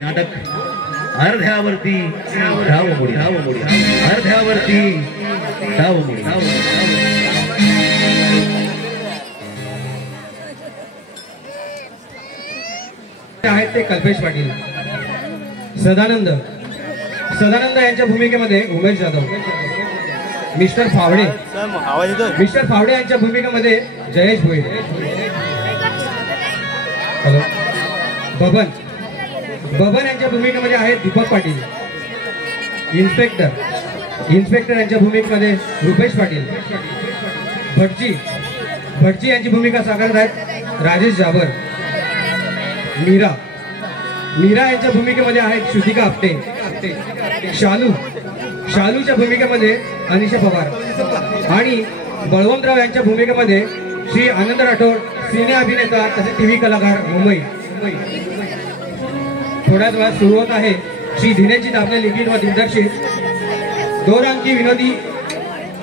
नाटक अर्ध्यावरती धावमोडी अर्ध्यावरती धावमोडी आहेत ते कल्पेश पाटील. सदानंद यांच्या भूमिकेमध्ये उमेश जाधव. मिस्टर फावडे यांच्या भूमिकेमध्ये जयेश भोईर. हॅलो. बबन यांच्या भूमिकेमध्ये आहेत दीपक पाटील. इन्स्पेक्टर यांच्या भूमिकेमध्ये रुपेश पाटील. भटजी यांची भूमिका साकारत आहेत राजेश जाबर. मीरा यांच्या भूमिकेमध्ये आहेत श्रुतिका आपटे. शालूच्या भूमिकेमध्ये अनिशा पवार आणि बळवंतराव यांच्या भूमिकेमध्ये श्री आनंद राठोड, सिने अभिनेता तसेच टीव्ही कलाकार, मुंबई. थोड्याच वेळात सुरू होत आहे श्री धिनेची दाबले लिखित व दिग्दर्शित 2 अंकी विनोदी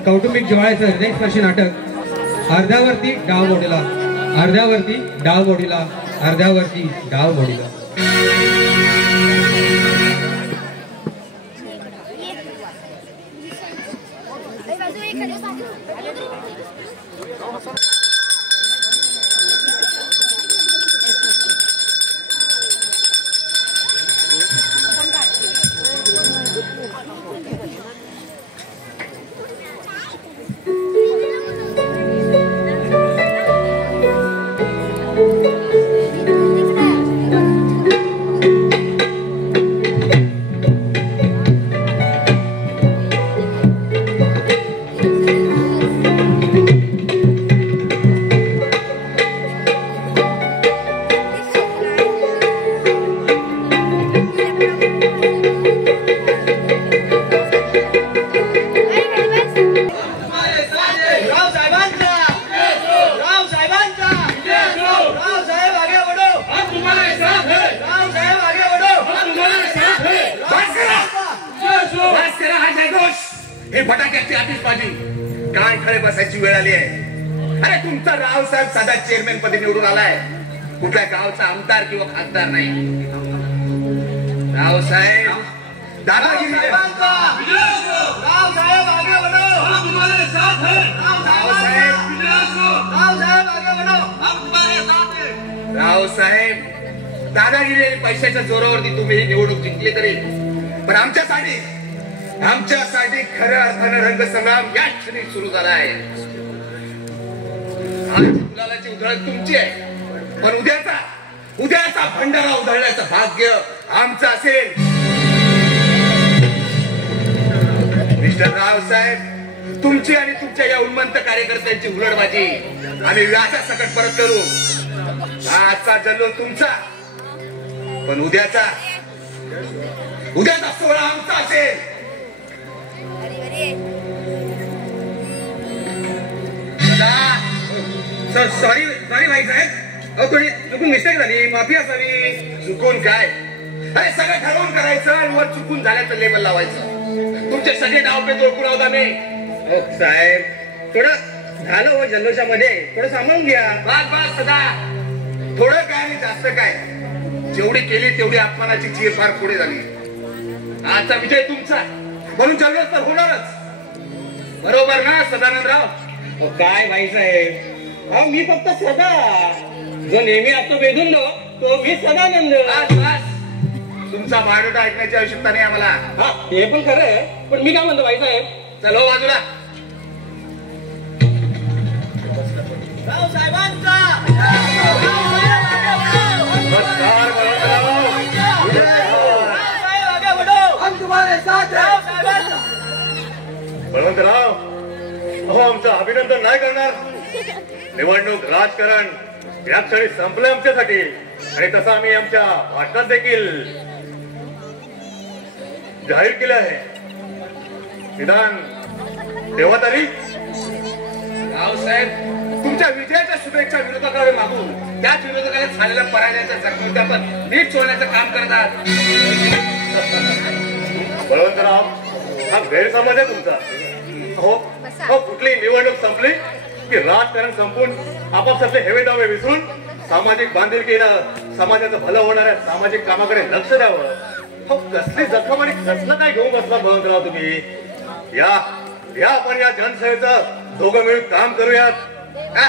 कौटुंबिक जिव्हाळ्याचं हृदयस्पर्शी नाटक अर्ध्यावरती डाव मोडीला. हे फटाक्याची आतिषबाजी काय खडे बसायची वेळ आली आहे. अरे तुमचा रावसाहेब साधा चेअरमॅन पदी निवडून आलाय, कुठल्या गावचा आमदार किंवा खासदार नाही. रावसाहेब दादागिरी रावसाहेब दादागिरी आणि पैशाच्या जोरावरती तुम्ही ही निवडणूक जिंकली तरी पण आमच्यासाठी खऱ्या अर्थानं रंगसंग्राम या क्षणी सुरू झाला आहे. आज गुलालाची उधळण तुमची आहे पण उद्याचा भंडारा उधळण्याचं भाग्य आमचं असेल. मिस्टर रावसाहेब, तुमची आणि तुमच्या या उन्मंत कार्यकर्त्यांची उलटबाजी आम्ही व्याजासकट परत करू. आजचा जल्लोष तुमचा पण उद्याचा सोहळा आमचा असेल. सॉरी भाईसाहेब, थोडी चुकून मिस्टेक झाली, माफी असावी. चुकून काय, अरे सगळं ठरवून करायचं आणि वर चुकून झाल्याचं लेबल लावायचं. तुमचे सगळे डावपे ओळखून आहोत आम्ही. साहेब थोडं झालं हो जल्लोषामध्ये, थोडं सांभाळून घ्या. बस सदा थोडं काय आणि जास्त काय, जेवढी केली तेवढी अपमानाची चीर फार पुढे झाली. आजचा विजय तुमचा म्हणून जल्लोष तर होणारच, बरोबर ना सदानंदराव? काय भाईसाहेब, मी फक्त सदा जो नेहमी असतो बेधून तो मी सदानंद. तुमचा बायोडाटा ऐकण्याची आवश्यकता नाही आम्हाला. हे पण खरं, पण मी काय म्हणतो भाईसाहेब, चलो बाजूला. बळवंतराव, अहो आमचं अभिनंदन नाही करणार. निवडणूक राजकारण या क्षणी संपलंय आमच्यासाठी आणि तसं आम्ही आमच्या भाषणात देखील जाहीर केलं आहे. निदान तेव्हा तरी रावसाहेब, तुमच्या विजयाच्या शुभेच्छा विरोधकाकडे मागून त्याच विरोधकाला झालेल्या पराजयाच्या जखमी आपण नीट सोडण्याचं काम करतात. बळवंतराव, हा गैरसमज आहे तुमचा. हो कुठली निवडणूक संपली की राजकारण संपून आपापसातले हेवे दावे विसरून सामाजिक बांधिलकीनं समाजाचं भलं होणाऱ्या सामाजिक कामाकडे लक्ष द्यावं. हो, कसली जखम आणि कसलं काय घेऊन बसला भगवंतराव तुम्ही? या आपण या जनसेवेचं दोघं मिळून काम करूयात. हा?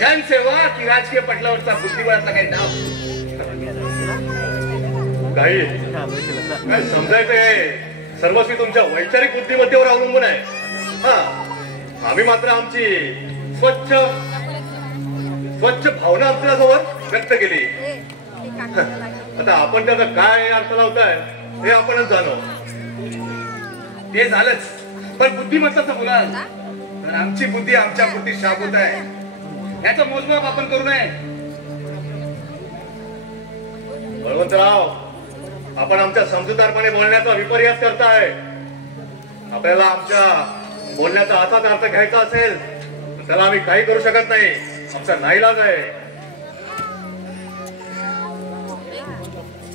जनसेवा की राजकीय पटलावरचा बुद्धिबळाचा काही डाव? काही काय समजायचंय, सर्वस्वी तुमच्या वैचारिक बुद्धिमत्तेवर अवलंबून आहे. हा, आम्ही मात्र आमची स्वच्छ भावना आपल्याजवळ व्यक्त केली. आता आपण त्याचा काय अर्थ लावताय हे आपणच जाणो. ते झालंच, पण बुद्धिमत्ताचं बोलाल तर आमची बुद्धी आमच्या पुरती शाबूत आहे. याचं मोजमाप आपण करू नये. बळवंतराव, आपण आमच्या समजूतदारपणे बोलण्याचा विपर्यास करताय. आपल्याला आमच्या बोलण्याचा असाच अर्थ घ्यायचा असेल तर त्याला आम्ही काही करू शकत नाही. आमचा नाईलाज आहे.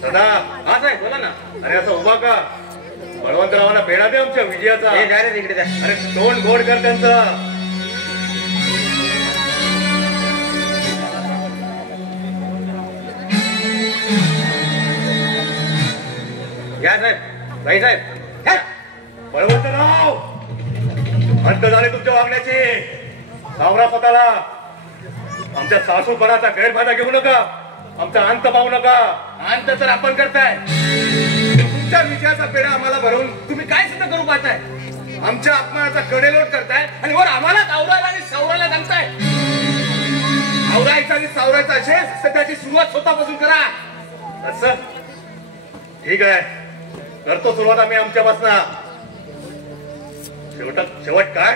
सदा हा साहेब बोला ना. अरे असं उभा का? बळवंतरावांना पेढा दे आमच्या विजयाचा. हे द्या रे तिकडे द्या. अरे तोंड गोड कर त्यांचं. या साहेब, बाई साहेब. हे? बळवंतराव, हद्द झाले तुमच्या वागण्याची. सावरा स्वतःला. आमच्या सासूपणाचा गैरफायदा घेऊ नका. आमचा अंत पाहू नका. अंत तर आपण करताय. तुमच्या विजयाचा पेढा आम्हाला भरवून तुम्ही काय सिद्ध करू पाहताय? आमच्या अपमानाचा कडेलोट करताय आणि वर आम्हाला आवरायला आणि सावरायला सांगताय. आवरायचा आणि सावरायचा असेल तर त्याची सुरुवात स्वतःपासून करा. असं ठीक आहे, करतो सुरुवात आम्ही आमच्यापासून. शेवट काय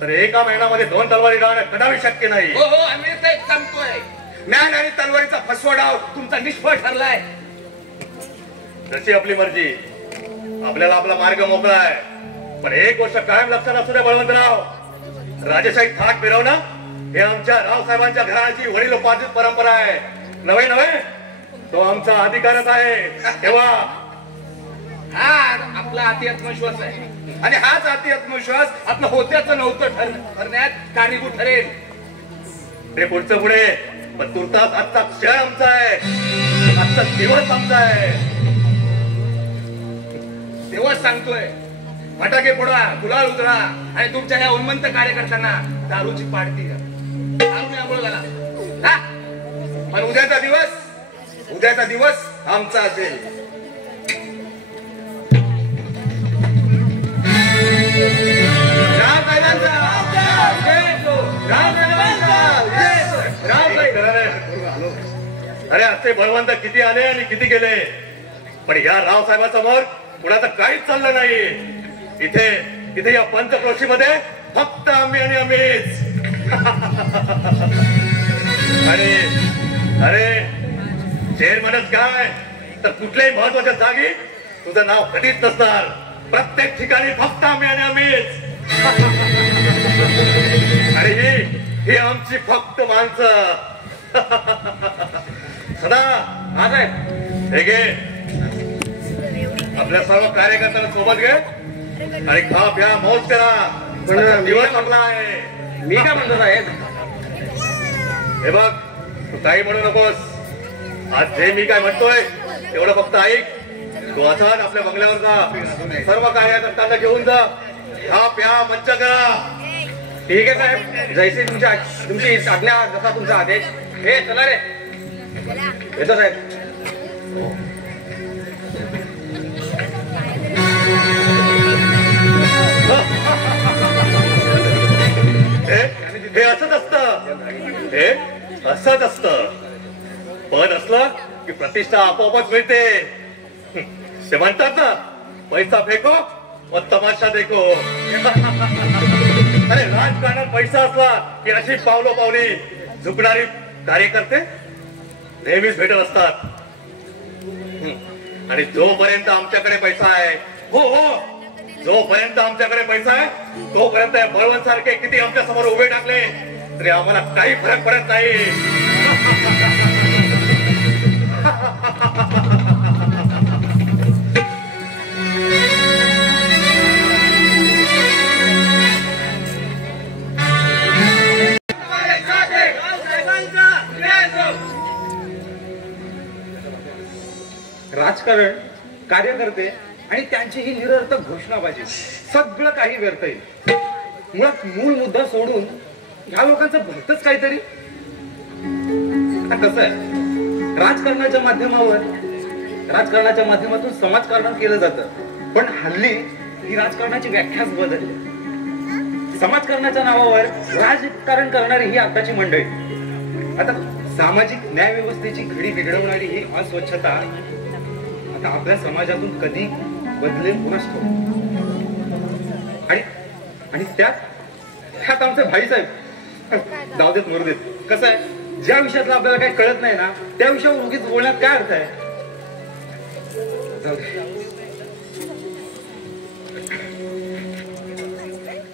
तर एका महिन्यामध्ये 2 तलवारी डावणं कदापि शक्य नाही. हो हो, आम्ही तेच सांगतोय. ज्ञान आणि तलवारीचा फसवा डाव तुमचा निष्फळ ठरलाय. जशी आपली मर्जी. आपल्याला आपला मार्ग मोकळा आहे. पण एक गोष्ट कायम लक्षात असू द्या बळवंतराव, राजेशाही थाट फिरवणं हे आमच्या रावसाहेबांच्या घराण्याची वडिलोपार्जित परंपरा आहे. नव्हे, तो आमचा अधिकारच आहे. तेव्हा हा आपला अति आत्मविश्वास आहे आणि हाच अति आत्मविश्वास आपलं होत्याचं नव्हतं ठरण्यात कारणीभूत ठरेल. ते पुढचं पुढे, पण तुर्तास आजचा क्षण आमचा आहे. आजचा दिवस आमचा आहे. तेव्हाच सांगतोय, फटाके फोडा, गुलाल उधळा आणि तुमच्या ह्या उन्मंत कार्यकर्त्यांना दारूची पाडती दारूने आंघोळ घाला. हा? पण उद्याचा दिवस आमचा असेल. अरे असे बळवंत किती आले आणि किती गेले, पण या रावसाहेबांसमोर कुणाचं काहीच चाललं नाही. इथे या पंचक्रोशीमध्ये फक्त आम्ही आणि आम्हीच. आणि अरे चेअरमनच काय तर कुठल्याही महत्वाच्या जागी तुझं नाव कधीच नसणार. प्रत्येक ठिकाणी फक्त आम्ही आणि आम्हीच. आणि ही आमची फक्त माणसं. सदा हा साहेब, हे घे, आपल्या सर्व कार्यकर्त्यांना सोबत घे आणि खा प्या मौज करा. पण दिवस आपला आहे. मी काय म्हणतो साहेब? हे बघ, तू काही म्हणू नकोस. आज जे मी काय म्हणतोय तेवढं फक्त ऐक. तू असाच आपल्या बंगल्यावर जा, सर्व कार्यकर्त्यांना घेऊन जा, खा प्या मज्जा करा. ठीक आहे साहेब, जैसे तुमची आज्ञा, जसा तुमचा आदेश. हे चला रे, येतो साहेब. हे असंच असतं. हे असंच असतं. पद असलं की प्रतिष्ठा आपोआपच मिळते. ते म्हणतात ना, पैसा फेको व तमाशा देखो. अरे राजकारणात पैसा असला की अशी पावलोपावली झुकणारी कार्यकर्ते नेहमीच भेटत असतात. आणि जोपर्यंत आमच्याकडे पैसा आहे, हो, जोपर्यंत आमच्याकडे पैसा आहे तोपर्यंत बळवंत सारखे किती आमच्या समोर उभे टाकले तरी आम्हाला काही फरक पडत नाही. कार्यकर्ते आणि त्यांची ही निरर्थक घोषणाबाजी सगळं काही व्यर्थ येईल. मुळात मूळ मुद्दा सोडून ह्या लोकांचं भलतच काहीतरी. आता कसं आहे, राजकारणाच्या माध्यमातून समाजकारण केलं जातं, पण हल्ली ही राजकारणाची व्याख्याच बदलली. समाजकारणाच्या नावावर राजकारण करणारी ही आताची मंडळी. आता सामाजिक न्याय व्यवस्थेची घडी बिघडवणारी ही अस्वच्छता आता आपल्या समाजातून कधी बदलेल कुणास ठाऊक. आणि त्यात आमचे भाईसाहेब जाऊ देत मरू देत. कसं आहे, ज्या विषयातलं आपल्याला काही कळत नाही ना त्या विषयावर उगीच बोलण्यात काय अर्थ आहे. जाऊ दे.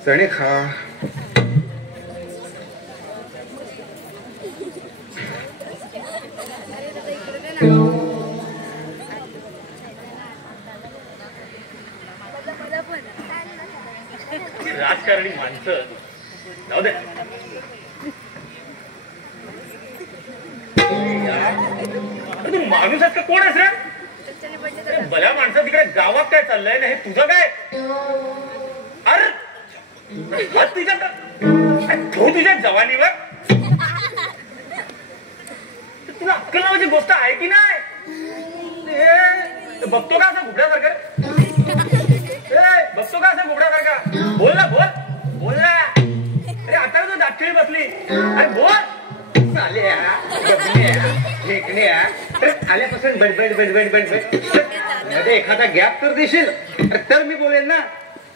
चणे खा. राजकारणी माणसं जाऊ दे. तू माणूस आहेस का कोण आहेस रे? भल्या माणसं तिकडे गावात काय चाललंय ना हे तुझं काय? अरे हात तुझ्या जवानीवर तुला अक्कल नावाची गोष्ट आहे की नाही? बघतो का असं घुबड्यासारखं? बघतो का असं घुबड्यासारखा? बोल ना बोल ना. अरे आता तू दाखली बसली. अरे बोल. आल्या आल्यापासून बडबड मध्ये एखादा गॅप तर देशील तर मी बोलेन ना.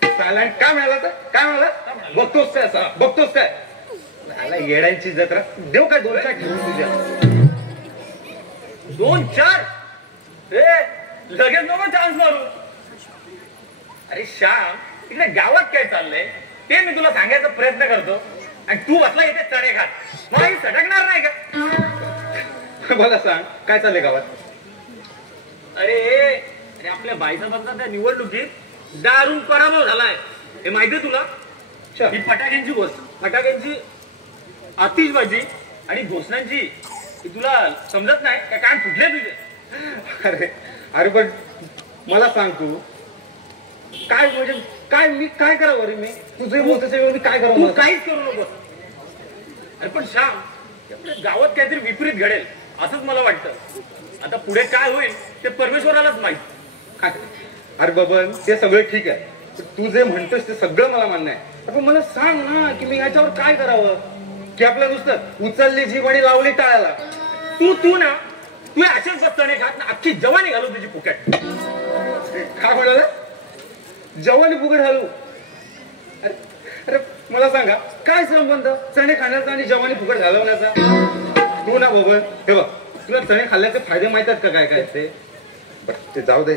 चालेल. काय मिळाला तर काय मिळाला? बघतोस काय असा? बघतोस काय? मला येड्यांची जत्रा देऊ का 2-4 ठेवून तुझ्या? 2-4 लगेच नको चान्स मारू. अरे श्याम, इकडे गावात काय चाललंय ते मी तुला सांगायचा प्रयत्न करतो आणि तू बसला इथे चणे खात. मला सटकणार नाही का? मला सांग काय चाललंय गावात? अरे आपल्या बाईसाहेबांचा त्या निवडणुकीत दारून पराभव झालाय हे माहितीये तुला? ही फटाक्यांची गोष्ट, फटाक्यांची आतिषबाजी आणि घोषणांची तुला समजत नाही का? कान फुटले तुझे? अरे पण मला सांग तू काय म्हणजे काय मी काय करावं रे? मी तुझे बोलतोय मी काय करावं? तू काहीच करू नकोस. अरे पण श्याम, आपल्या गावात काहीतरी विपरीत घडेल असंच मला वाटतं. आता पुढे काय होईल ते परमेश्वरालाच माहित. अरे बबन, ते सगळं ठीक आहे. तू जे म्हणतोस ते सगळं मला मान्य आहे. पण मला सांग ना की मी याच्यावर काय करावं? की आपलं नुसतं उचलली जीव आणि लावली टाळायला. तू ना तू असेच बसताने खात ना अख्खी जवानी घालू तुझी फुकट. काय म्हणाल? जवानी फुकट घालू? अरे मला सांगा काय संबंध चणे खाण्याचा आणि जवानी फुकट घालवण्याचा? तू ना बबन, हे बघ, तुला चणे खाल्ल्याचे फायदे माहित आहेत का काय काय ते? ते जाऊ दे.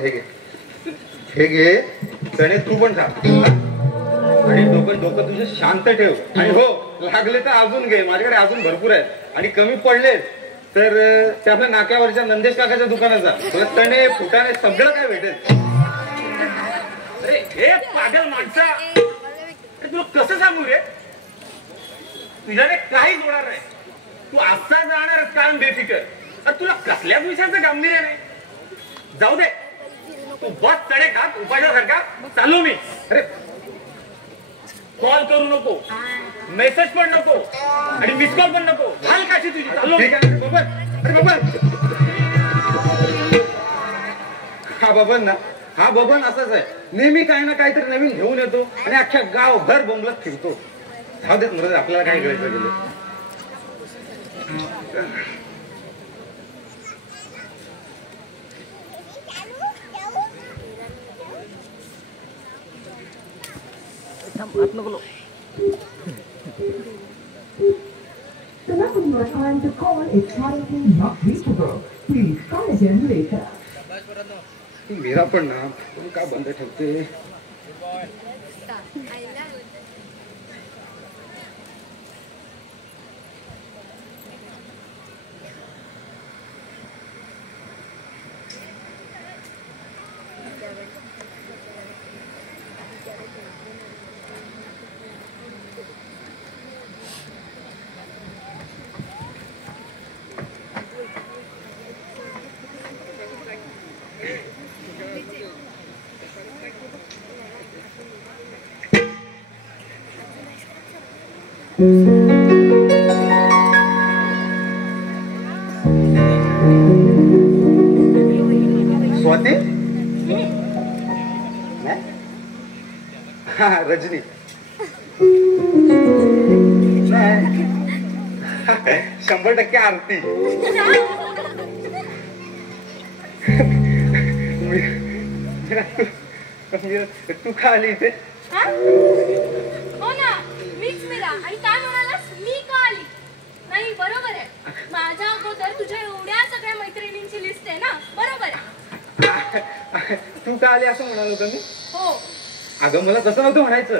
हे घे चणे, तू पण खा आणि डोकं तुझे शांत ठेव. आणि हो, लागले तर अजून घे, माझ्याकडे अजून भरपूर आहेत. आणि कमी पडले तर त्या आपल्या नाक्यावरच्या नंदेश काकाच्या दुकानात जा, तुला चणे फुटाणे सगळं काय भेटेल. अरे हे पागल माणसा, तुला कसं सांगू रे? तुझ्याने काहीच होणार नाही. तू असा जाणार कारण बेफिकर. तुला कसल्याच विषयाचं गांभीर्य नाही. जाऊ दे, तू बस चणे खात उपायासारखा चालू मी. अरे कॉल करू नको, मेसेज पण नको आणि मिस कॉल पण नको. घाल काशी तुझी चालू. हा बबन ना, हा बबन असाच आहे. नेहमी काही ना काहीतरी नवीन घेऊन येतो आणि अख्ख्या गावभर बोंबलत फिरतो. जाऊ देत मग, आपल्याला काय करायचं गेलं. The number you are trying to call is currently not reachable. Please try again later. Mira पण ना काय बंद ठेवते. स्वाती हा रजनी नाही 100% आरती तू का आली इथे हा? हो ना मीच मीरा आणि काय म्हणालास मी का आली नाही बरोबर आहे माझ्या अगोदर तुझ्या एवढ्या सगळ्या मैत्रिणींची लिस्ट आहे ना बरोबर आहे तू का आली असं म्हणाल होतं मी हो अगं मला तसं नव्हतं म्हणायचं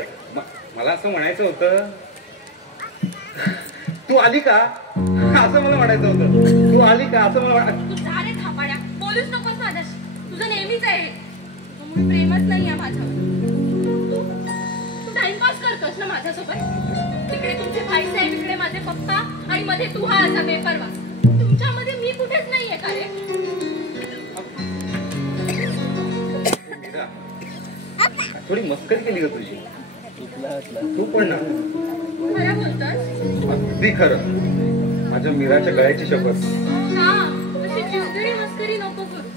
मला असं म्हणायचं होतं तू आली का असं मला म्हणायचं होतं तू आली का असं मला तू जा रे थापाड्या बोलूच नकोस माझ्याशी तुझं नेहमीच आहे हे. तुझं प्रेमच नाही आहे माझ्यावर तू टाइमपास करतोस ना माझ्यासोबत तिकडे तुमचे भाईसाहेब इकडे माझे पप्पा आणि मध्ये तू हा असा बेपरवा तुमच्यामध्ये मी कुठेच नाहीये का रे मीरा, थोडी मस्करी केली का तुझी तू पण ना खरं बोलतोस अगदी खरं माझ्या मीराच्या गळ्याची शपथ श्याम अशी चिवचिडी मस्करी नको करू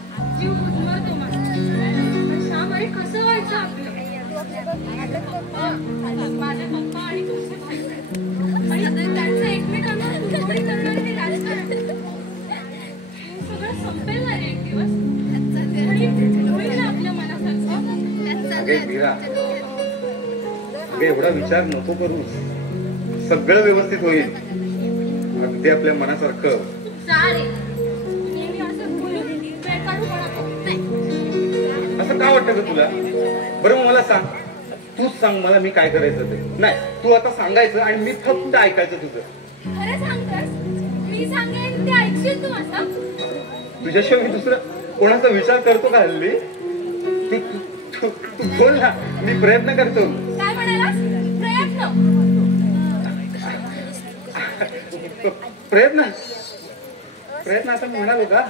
जीव गुदमरतो माझा पण श्याम अरे कसं व्हायचं आपलं माझे पप्पा आणि तुमचे भाई आणि त्यांचं एकमेकांना तुटवडी करणारे ते राजकारण हे सगळं संपेल ना रे एक दिवस आणि होईल ना आपल्या मनासारखं अगे मीरा अगे एवढा विचार नको करू सगळं व्यवस्थित होईल अगदी आपल्या मनासारखं जा रे नेहमी असं बोलून बेकारूपणा करत नाही असं का वाटतं का तुला बरं मग मला सांग तूच सांग मला मी काय करायचं ते नाही तू आता सांगायचं आणि मी फक्त ऐकायचं तुझं खरं सांगतोस मी सांगेन ते ऐकशील तू असं तुझ्याशिवाय मी दुसरं कोणाचा विचार करतो का हल्ली तू तू तू बोल ना मी प्रयत्न करतो काय म्हणालास प्रयत्न प्रयत्न असं म्हणालो का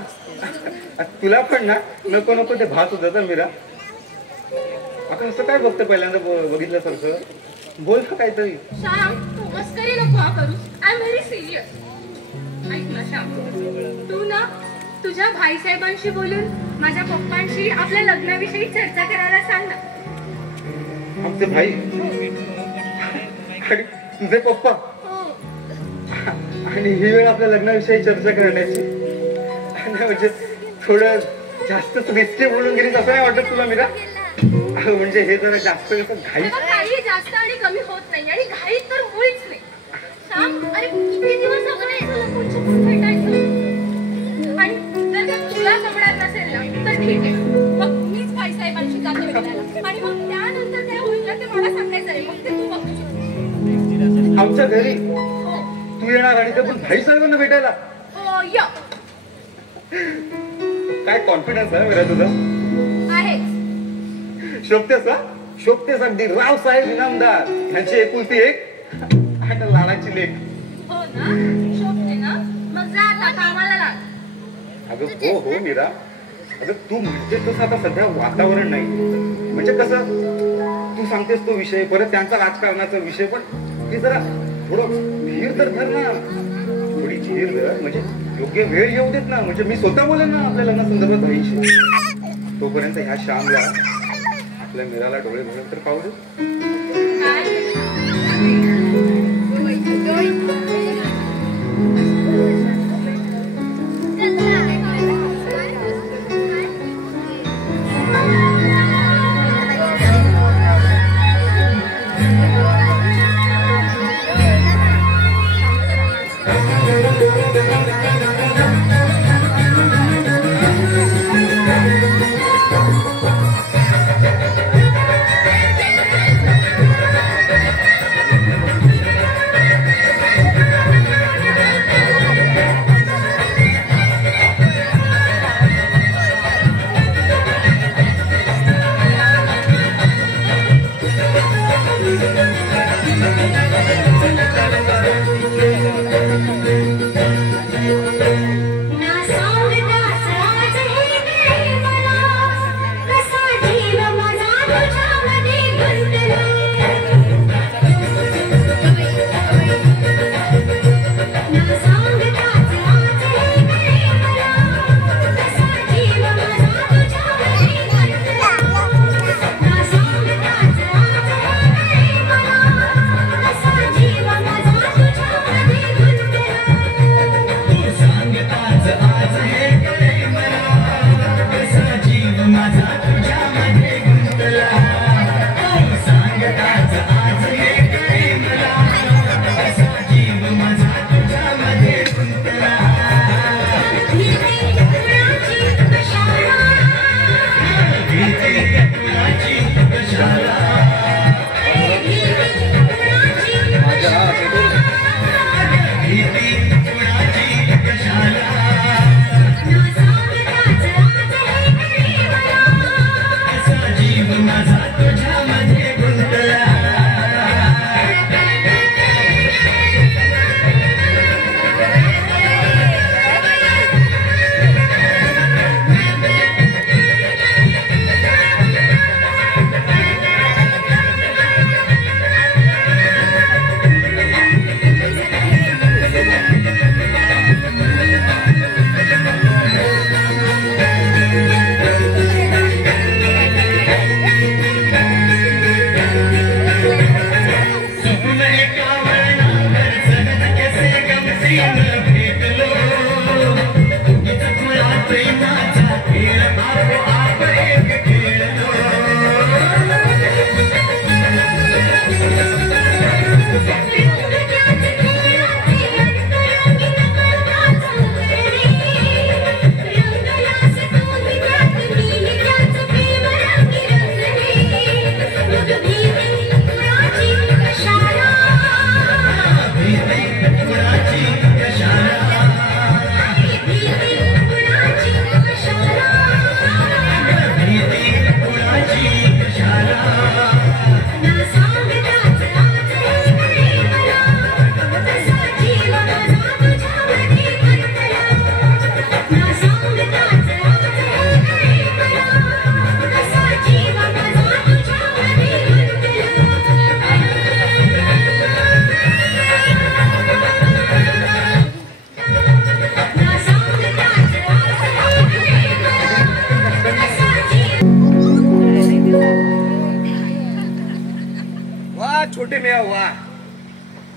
तुला पण ना नको नको ते भात होत मीरा आपण असं काय बघतं पहिल्यांदा बघितल्यासारखं बोल का काहीतरी श्याम तू मस्करी नको हा करूस आय एम व्हेरी सिरियस ऐक ना श्याम तू ना तुझ्या भाईसाहेबांशी बोलून माझ्या पप्पांशी आपल्या लग्नाविषयी चर्चा करायला सांग ना आमचे भाई आणि तुझे पप्पा हो आणि ही वेळ आपल्या लग्नाविषयी चर्चा करण्याची आणि म्हणजे थोडं जास्तच रिस्की बोलून गेलीस असं नाही वाटत तुला मीरा म्हणजे हे जरा जास्त घाई तेव्हा काही जास्त आणि कमी होत नाही आणि घाई तर मुळीच नाही श्याम अरे किती दिवस आपण एकमेकांना भेटायचं आणि जर का तुला जमणार नसेल ना तर ठीक आहे मग मीच भाईसाहेबांशी जाते भेटायला आणि मग त्यानंतर काय होईल ना ते मला सांगायचं आहे मग ते तू बघू शकतो आमच्या घरी हो तू येणार आणि ते पण भाई साहेबांना भेटायला हो या काय कॉन्फिडन्स आहे मीरा तुझा आहेच शोभतेस का शोभतेस अगदी रावसाहेब इनामदार यांची एकुलती एक आणि लाडाची लेख हो ना शोभते ना मग जा आता कामाला लाग अगं हो हो मीरा अगं तू म्हणजे कसं आता सध्या वातावरण नाही म्हणजे कसं तू सांगतेस तो विषय परत त्यांचा राजकारणाचा विषय पण ते जरा थोडं धीर तर धर ना थोडी धीर धर म्हणजे योग्य वेळ येऊ देत ना म्हणजे मी स्वतः बोलेन ना आपल्या लग्नासंदर्भात भाईशी तोपर्यंत ह्या श्यामला आपल्या मीराला डोळे भरून तर पाहू दे छोटे मिया वा,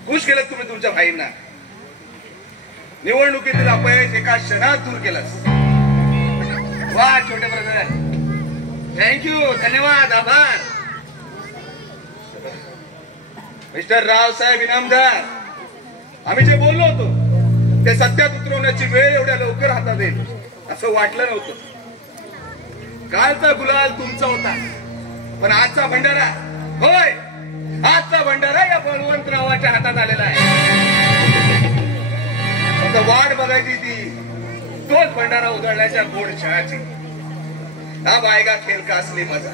खुश केलं तुम्ही तुमच्या भाईंना. निवडणुकीतील अपयश एका क्षणात दूर केलंस. वा छोटे ब्रदर, थँक्यू, धन्यवाद, आभार. मिस्टर रावसाहेब इनामदार, आम्ही जे बोललो होतो ते सत्यात उतरवण्याची वेळ एवढ्या लवकर हातात येईल असं वाटलं नव्हतं. कालचा गुलाल तुमचा होता, पण आजचा भंडारा, होय आजचा भंडारा या बळवंतरावाच्या हातात आलेला आहे. आता वाट बघायची ती तोच भंडारा उधळण्याच्या गोड छळाची. अब आएगा खेल का असली मजा,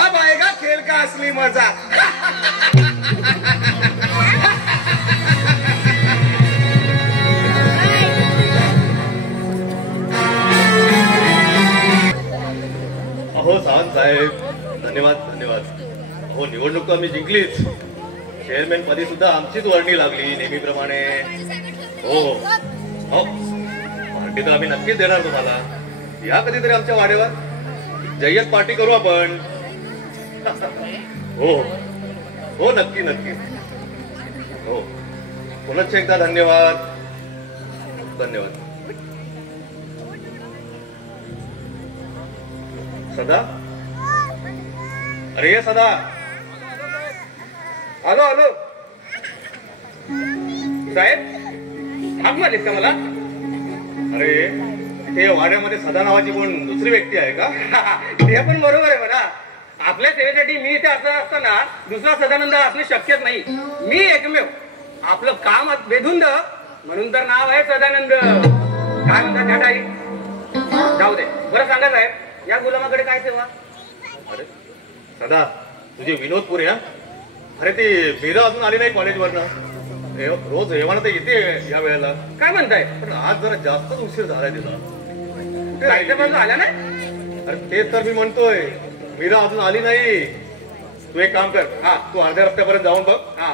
अब आएगा खेल का असली मजा. अहो सावंत साहेब, धन्यवाद धन्यवाद. अहो निवडणूक आम्ही जिंकलीच, चेअरमॅन पदी सुद्धा आमचीच वर्णी लागली नेहमीप्रमाणे. हो हो, पार्टी तर आम्ही नक्कीच देणार तुम्हाला. या कधीतरी आमच्या वाड्यावर जय्यत पार्टी करू आपण. हो हो, नक्की नक्की. हो, पुनश्च एकदा धन्यवाद धन्यवाद. सदा, अरे सदा, आलो आलो. साहेब हाक मारलीत का मला? अरे ते वाड्यामध्ये सदा नावाची कोण दुसरी व्यक्ती आहे का? ते पण बरोबर आहे म्हणा. आपल्या सेवेसाठी मी इथे असं असताना दुसरा सदानंद असणे शक्यच नाही. मी एकमेव. आपलं काम बेधुंद म्हणून तर नाव आहे सदानंद. काय म्हणतात त्या ताई? जाऊ दे, बरं सांगा साहेब, या गुलामाकडे काय सेवा? अरे सदा, तुझे विनोद पुरे. हा, अरे ती मीरा अजून आली नाही कॉलेजवरनं. रोज येवाना तर येते या वेळेला. काय म्हणताय? पण आज जरा जास्तच उशीर झालाय तिचा. जायचं पण आल्या नाही? अरे तेच तर मी म्हणतोय, मीरा अजून आली नाही. तू एक काम कर, हा तू अर्ध्या रस्त्यापर्यंत जाऊन बघ. हा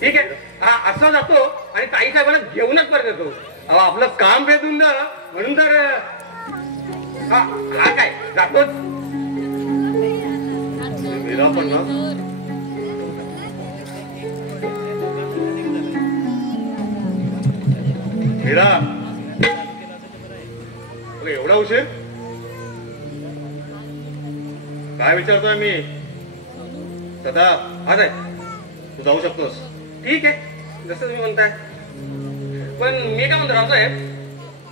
ठीक आहे. हा असं जातो आणि ताई साहेबांना घेऊनच परत येतो. अहो आपलं काम बेधुंद म्हणून तर हा हा काय जातोच. मीरा पण ना, मीरा एवढा उशीर? काय विचारतोय मी? सदा, हा साहेब तू जाऊ शकतोस. ठीक आहे, जसं तुम्ही म्हणताय. पण मी काय म्हणतो रावसाहेब,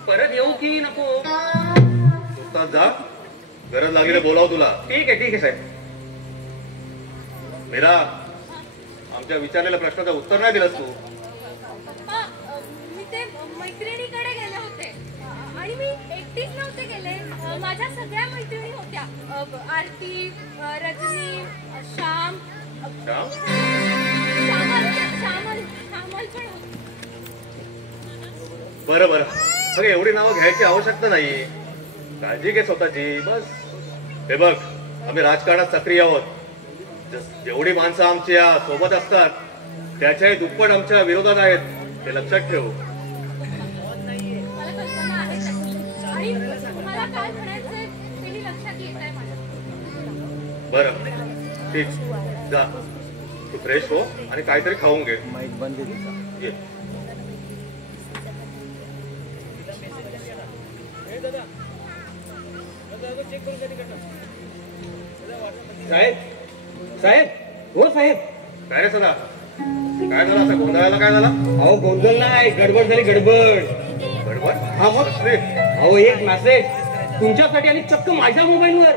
परत येऊ की नको? नुकताच जा, गरज लागली बोलाव तुला. ठीक आहे साहेब. मीरा, आमच्या विचारलेल्या प्रश्नाचं उत्तर नाही दिलंस तू. पप्पा, मी ते मैत्रिणीकडे गेले होते आणि मी एकटीच नव्हते गेले. माझ्या सगळ्या मैत्रिणी होत्या. आरती, रजनी, श्याम, श्याम श्यामल पण होती. बरं बरं, अगं एवढी नावं घ्यायची आवश्यकता नाही. काळजी घे स्वतःची बस. हे बघ, आम्ही राजकारणात सक्रिय आहोत. जेवढी माणसं आमच्या सोबत असतात त्याच्याही दुप्पट आमच्या विरोधात आहेत, हे लक्षात ठेव. मला कल्पना आहे त्याची. आणि तुम्हाला काय म्हणायचंय तेही लक्षात येत आहे माझ्या. बरं ठीक, जा तू फ्रेश हो आणि काहीतरी खाऊन घे. ये. साहेब साहेब, हो साहेब. काय रे सदा, काय झालं? असं गोंधळाला काय झाला? अहो गोंधळ नाही, गडबड झाली, गडबड. गडबड? हा मग अहो एक मेसेज तुमच्यासाठी आणि चक्क माझ्या मोबाईलवर.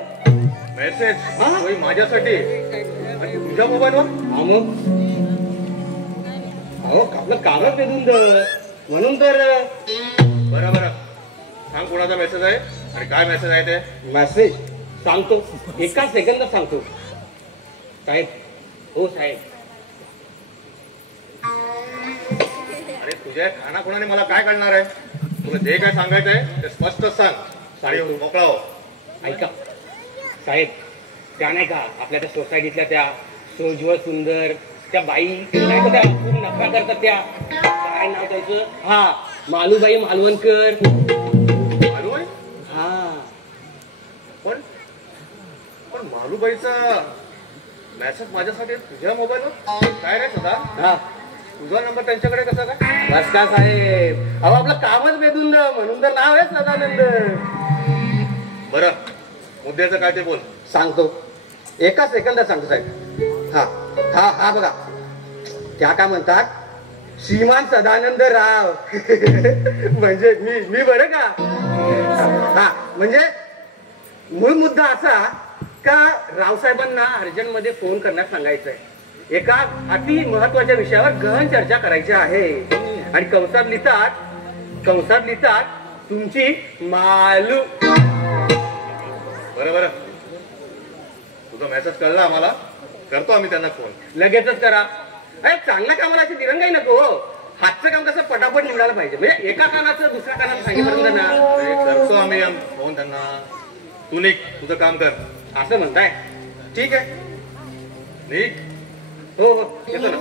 मेसेज? हा? होय, माझ्यासाठी? आणि तुझ्या मोबाईलवर? हा मग अहो आपलं कामच बेधुंद म्हणून तर. बरं बरं, सांग कोणाचा मेसेज आहे आणि काय मेसेज आहे ते. मेसेज सांगतो, एका सेकंदात सांगतो. साहेब, हो साहेब. अरे तुझ्या खानाखुणाने मला काय कळणार आहे? तुला जे काय सांगायचं आहे ते स्पष्ट सांग. साडीवरून मोकळा हो. ऐका साहेब, त्या नाही का आपल्या त्या सोसायटीतल्या त्या सोज्वळ सुंदर त्या बाई नाही का, त्या खूप नखरा करतात त्या, काय नाव त्यांचं? हा, मालूबाई मालवणकर. मालूबाई? हा पण पण मालूबाईचा मेसेज माझ्यासाठी तुझ्या मोबाईलवर काय रे सदा? हा तुझा नंबर त्यांच्याकडे कसा काय? बस का साहेब, अहो आपलं कामच बेधून म्हणून तर नाव आहे सदानंद. बरं, मुद्द्याचं काय ते बोल. सांगतो, एका सेकंदात सांगतो साहेब. हा हा हा बघा, त्या काय म्हणतात, श्रीमान सदानंद राव. म्हणजे मी बरं का. हा म्हणजे मूळ मुद्दा असा का रावसाहेबांना अर्जंट मध्ये फोन करण्यास सांगायचंय. एका अति महत्वाच्या विषयावर गहन चर्चा करायची आहे. आणि कंसात लिहितात तुमची मालू. बरं, तुझा मेसेज कळला आम्हाला, करतो आम्ही त्यांना फोन. लगेचच करा. अरे चांगल्या कामाला अशी दिरंगाई नको. हातचं काम कसं पटापट निवडायला पाहिजे. म्हणजे एका कानाचं दुसऱ्या कानाचं सांगितलं ना. अरे, करतो आम्ही फोन त्यांना. तू निघ, तुझं काम कर. असं म्हणताय, ठीक आहे. निघ. हो येतो ना.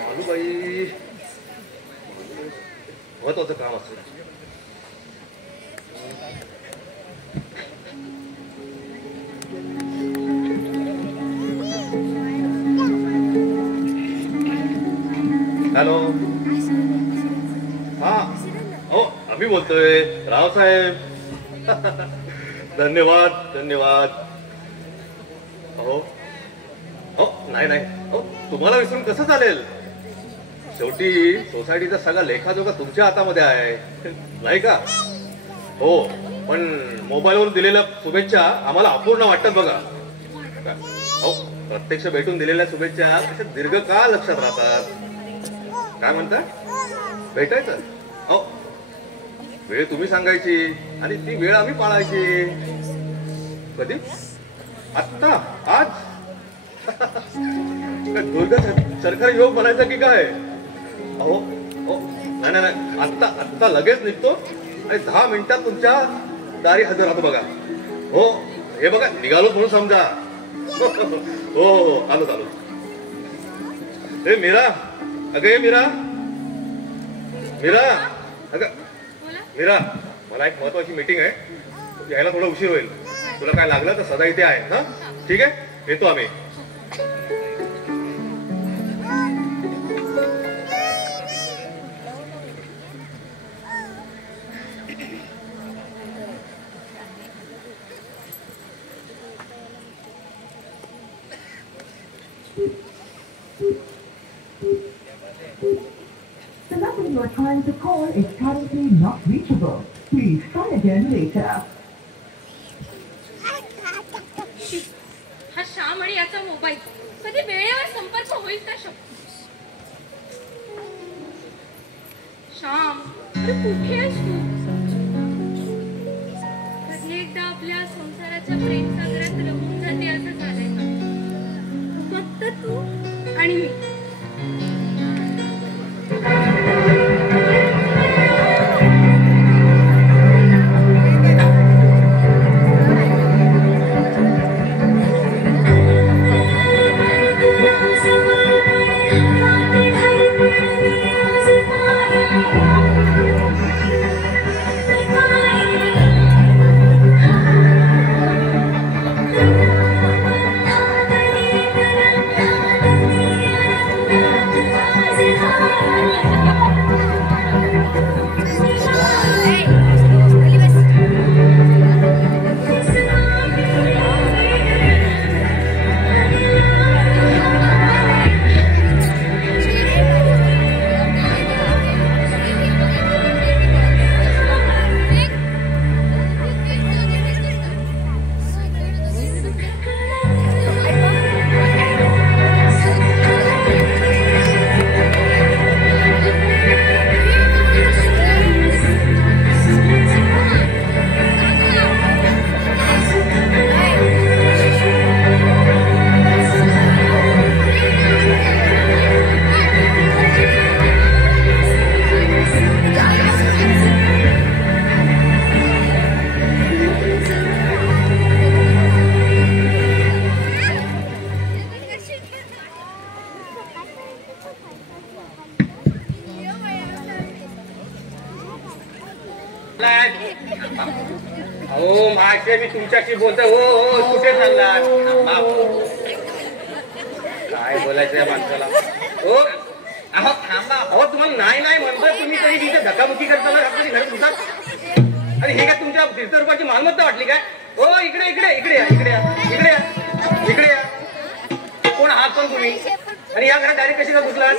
मालूबाई महत्वाचं काम असतं. हॅलो, हा हो आम्ही बोलतोय, रावसाहेब. धन्यवाद. हो नाही हो, तुम्हाला विसरून कसं चालेल. शेवटी सोसायटीचा सगळा लेखाजोखा तुमच्या हातामध्ये आहे, नाही का? हो, पण मोबाईलवरून दिलेल्या शुभेच्छा आम्हाला अपूर्ण वाटतात बघा. हो, प्रत्यक्ष भेटून दिलेल्या शुभेच्छा तशा दीर्घकाळ लक्षात राहतात. काय म्हणता? भेटायचं? हो, वेळ तुम्ही सांगायची आणि ती वेळ आम्ही पाळायची. कधी? आत्ता? आज? दुर्ग सरकारी योग बनायचा की काय? अहो नाही, आत्ता लगेच निघतो आणि 10 मिनिटात तुमच्या दारी हजर राहतो बघा. हो, हे बघा निघालो म्हणून समजा. हो आलो. हे मीरा, अगं मीरा, अगं मीरा, मला एक महत्वाची मीटिंग आहे, यायला थोडा उशीर होईल. तुला काय लागलं तर सदा इथे आहे ना. ठीक आहे, येतो आम्ही. The number you are trying to call is currently not reachable. Please try again later. हा श्याम आणि याचा मोबाईल कधी वेळेवर संपर्क होईल का? श्याम, अरे कुठे आहेस तू? कधी एकदा आपल्या संसाराच्या प्रेमसागरात रमून जाते असं झालंय का? फक्त तू आणि मी. हो माझे मी तुमच्याशी बोलतोय. हो हो कुठे चाललात? काय बोलायचं या माणसाला? हो अहो थांबा. अहो तुम्हाला नाही नाही म्हणतोय तुम्ही तरी तिथे धक्काबुक्की करताना आपली घर घुसतात. आणि हे काय तुमच्या तीर्थरूपाची मालमत्ता वाटली काय? हो इकडे इकडे इकडे या इकडे या इकडे या इकडे या. कोण आहात पण तुम्ही? आणि या घरात डायरेक्ट कशी का घुसलात?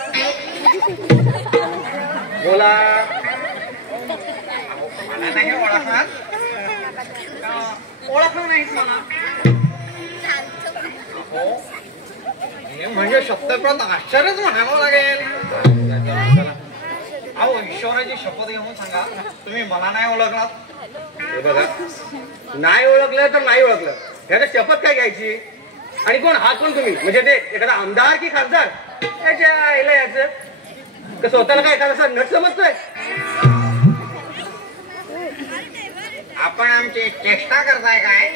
बोला. मला नाही ओळखणार. ओळखलं नाही मला. हे म्हणजे शब्दप्रत आश्चर्यच म्हणावं लागेल. अहो ईश्वराची शपथ घेऊन सांगा तुम्ही मला नाही ओळखलात. हे बघा नाही ओळखलं तर नाही ओळखलं ह्याचं शपथ काय घ्यायची? आणि कोण हात कोण तुम्ही? म्हणजे ते एखादा आमदार की खासदार? याच्या आईला याचं का स्वतःला काय एखादा नट समजतोय? आपण आमची चेष्टा करताय काय?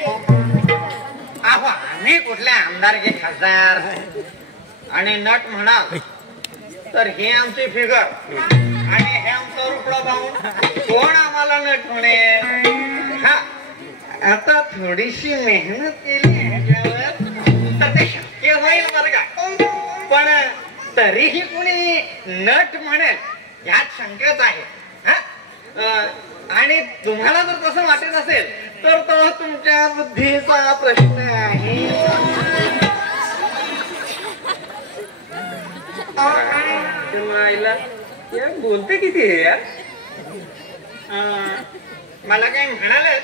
अहो आम्ही कुठले आमदार की खासदार आणि नट म्हणाल तर ही आमची फिगर आणि हे आमचं रुपडा पाहून कोण आम्हाला नट म्हणे? हा आता थोडीशी मेहनत केली ह्याच्यावर तर ते शक्य होईल बरं का. पण तरीही कुणी नट म्हणेल ह्यात शंकाच आहे. आणि तुम्हाला जर तसं वाटत असेल तर तो तुमच्या बुद्धीचा प्रश्न आहे. बोलते किती आहे यार? मला काही म्हणाले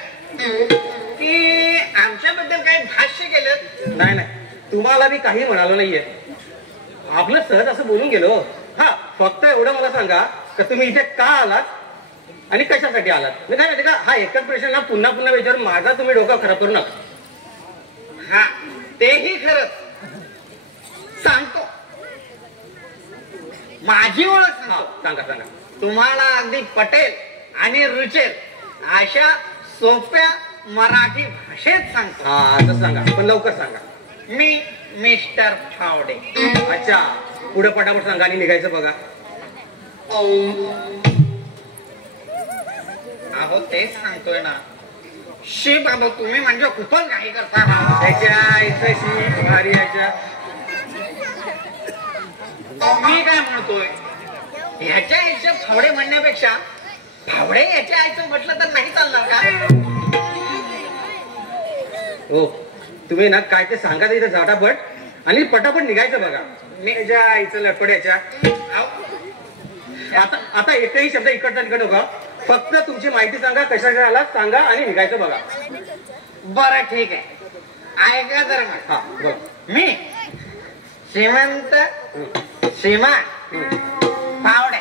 की आमच्याबद्दल काही भाष्य केलं? नाही नाही तुम्हाला मी काही म्हणालो नाहीये. आपलं सहज असं बोलून गेलो. हा फक्त एवढं मला सांगा का तुम्ही इथे का आलात आणि कशासाठी आलात? मी काय माहिती का हा एकच प्रश्न ना पुन्हा पुन्हा विचारून माझा तुम्ही डोका खराब करू नका. हा तेही खरंच सांगतो. माझी ओळख सांगा सांगा. तुम्हाला अगदी पटेल आणि रुचेल अशा सोप्या मराठी भाषेत सांगतो. हा असं सांगा पण लवकर सांगा. मी मिस्टर फावडे. अच्छा पुढे पटापट सांगा आणि निघायचं बघा. अहो तेच सांगतोय ना. शी बाबा तुम्ही म्हणजे खूपच घाई करता. मी काय म्हणतोय ह्याच्या आईच्या फावडे म्हणण्यापेक्षा फावडे याच्या आईचं म्हटलं तर नाही चालणार का? हो तुम्ही ना काय ते सांगा इथं झटापट आणि पटापट निघायचं बघा. मी याच्या आईचं लटपड्याच्या आता एकही शब्द इकडचा तिकडे बघा. फक्त तुमची माहिती सांगा कशाच्या आला सांगा आणि निघायचं बघा. बरं ठीक आहे ऐका तर मग. हा बघ मी श्रीमंत श्रीमान फावडे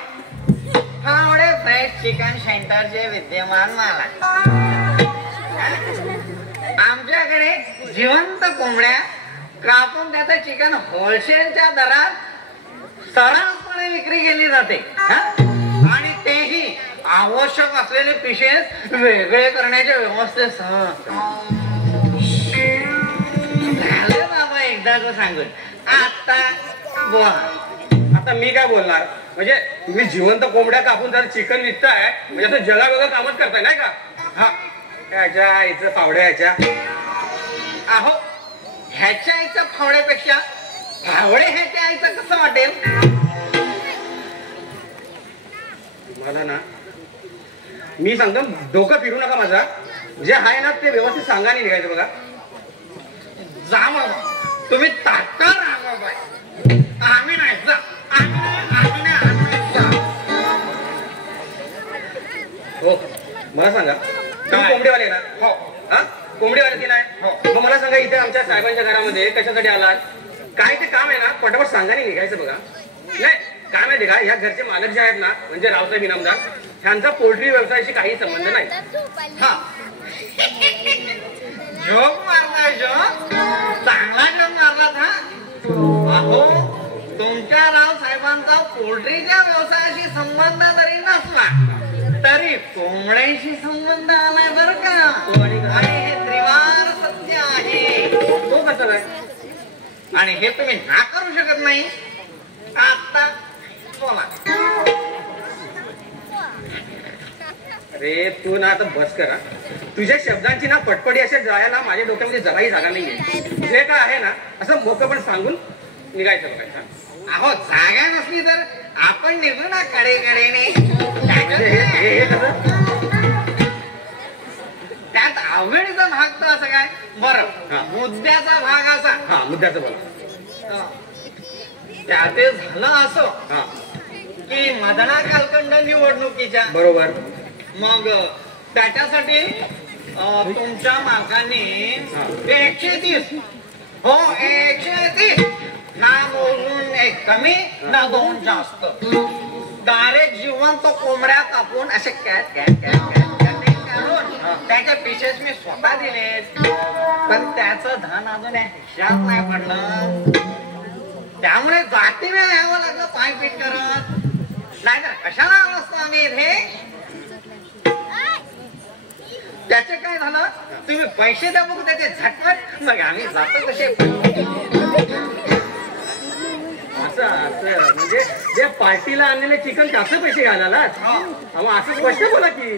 फावडे फ्रेश चिकन सेंटरचे विद्यमान मालक. आमच्याकडे जिवंत कोंबड्या कापून त्याचं चिकन होलसेलच्या दरात सर्रासपणे विक्री केली जाते. आणि तेही आवश्यक असलेले पिशेस वेगळे करण्याच्या व्यवस्थेसह. झालं बाबा एकदाच सांगून. आता बोला. आता मी काय बोलणार म्हणजे तुम्ही जिवंत कोंबड्या कापून जर चिकन विकताय म्हणजे असं जगावेगळं कामच करताय नाही का? हा ह्याच्या आईचं फावड्या ह्याच्या. अहो ह्याच्या आईच्या फावड्यापेक्षा फावडे ह्याच्या आईचं कसं वाटेल? मला ना मी सांगतो डोकं फिरू नका माझा. जे आहे ना ते व्यवस्थित सांगा आणि निघायचं बघा. जा मग तुम्ही तात्काळ राहा बाय. आम्ही नाही जा. हो मला सांगा तुम्ही कोंबडीवाले ना? हो हा कोंबडीवाले की नाही? हो मग मला सांगा इथे आमच्या साहेबांच्या घरामध्ये कशासाठी आलात? काय ते काम आहे ना पटापट सांगा आणि निघायचं बघा. नाही काय माहिती का ह्या घरचे मालक जे आहेत ना म्हणजे रावसाहेब इनामदार ह्यांचा पोल्ट्री व्यवसायाशी काही संबंध नाही. हा जोक मारला जोक चांगला जोक मारला था. अहो तुमच्या रावसाहेबांचा पोल्ट्रीच्या व्यवसायाशी संबंध जरी नसला तरी कोंबड्याशी संबंध आलाय बरं का. आणि हे त्रिवार सत्य आहे. तो कसं काय? आणि हे तुम्ही नाकारू शकत नाही. आता बोला. अरे तू ना आता बस कर हा. तुझ्या शब्दांची ना पटपडी अशा जायला माझ्या डोक्यामध्ये जराही जागा नाहीये. जे काय आहे ना असं मोकं पण सांगून निघायचं बघायचं. अहो जागा नसली तर आपण निघू ना कडेकडेने. हे कसं त्यात अवघडीचा भाग तर असं काय बरं. हा. मुद्द्याचा भाग असा. हा मुद्द्याचं बोला. त्यात ते झालं असं हा की मदना कालखंड निवडणुकीच्या बरोबर. मग त्याच्यासाठी तुमच्या मालकाने 130 हो 130 ना मोजून एक कमी ना दोन जास्त डायरेक्ट जिवंत कोंबड्या कापून असे कॅट कॅट कॅट कॅट कॅटिंग करून त्याचे पीसेस मी स्वतः दिलेत. पण त्याचं धन अजून हिशात नाही पडलं. त्यामुळे जातीने यावं लागलं पायपीट करत. नाहीतर कशाला आलो असतो आम्ही इथे. त्याचे काय झालं तुम्ही पैसे द्या बघू त्याचे झटपट मग आम्ही जातो कसे. असं असं म्हणजे जे पार्टीला आणलेले चिकन जास्त पैसे घालायला असं स्पष्ट बोला की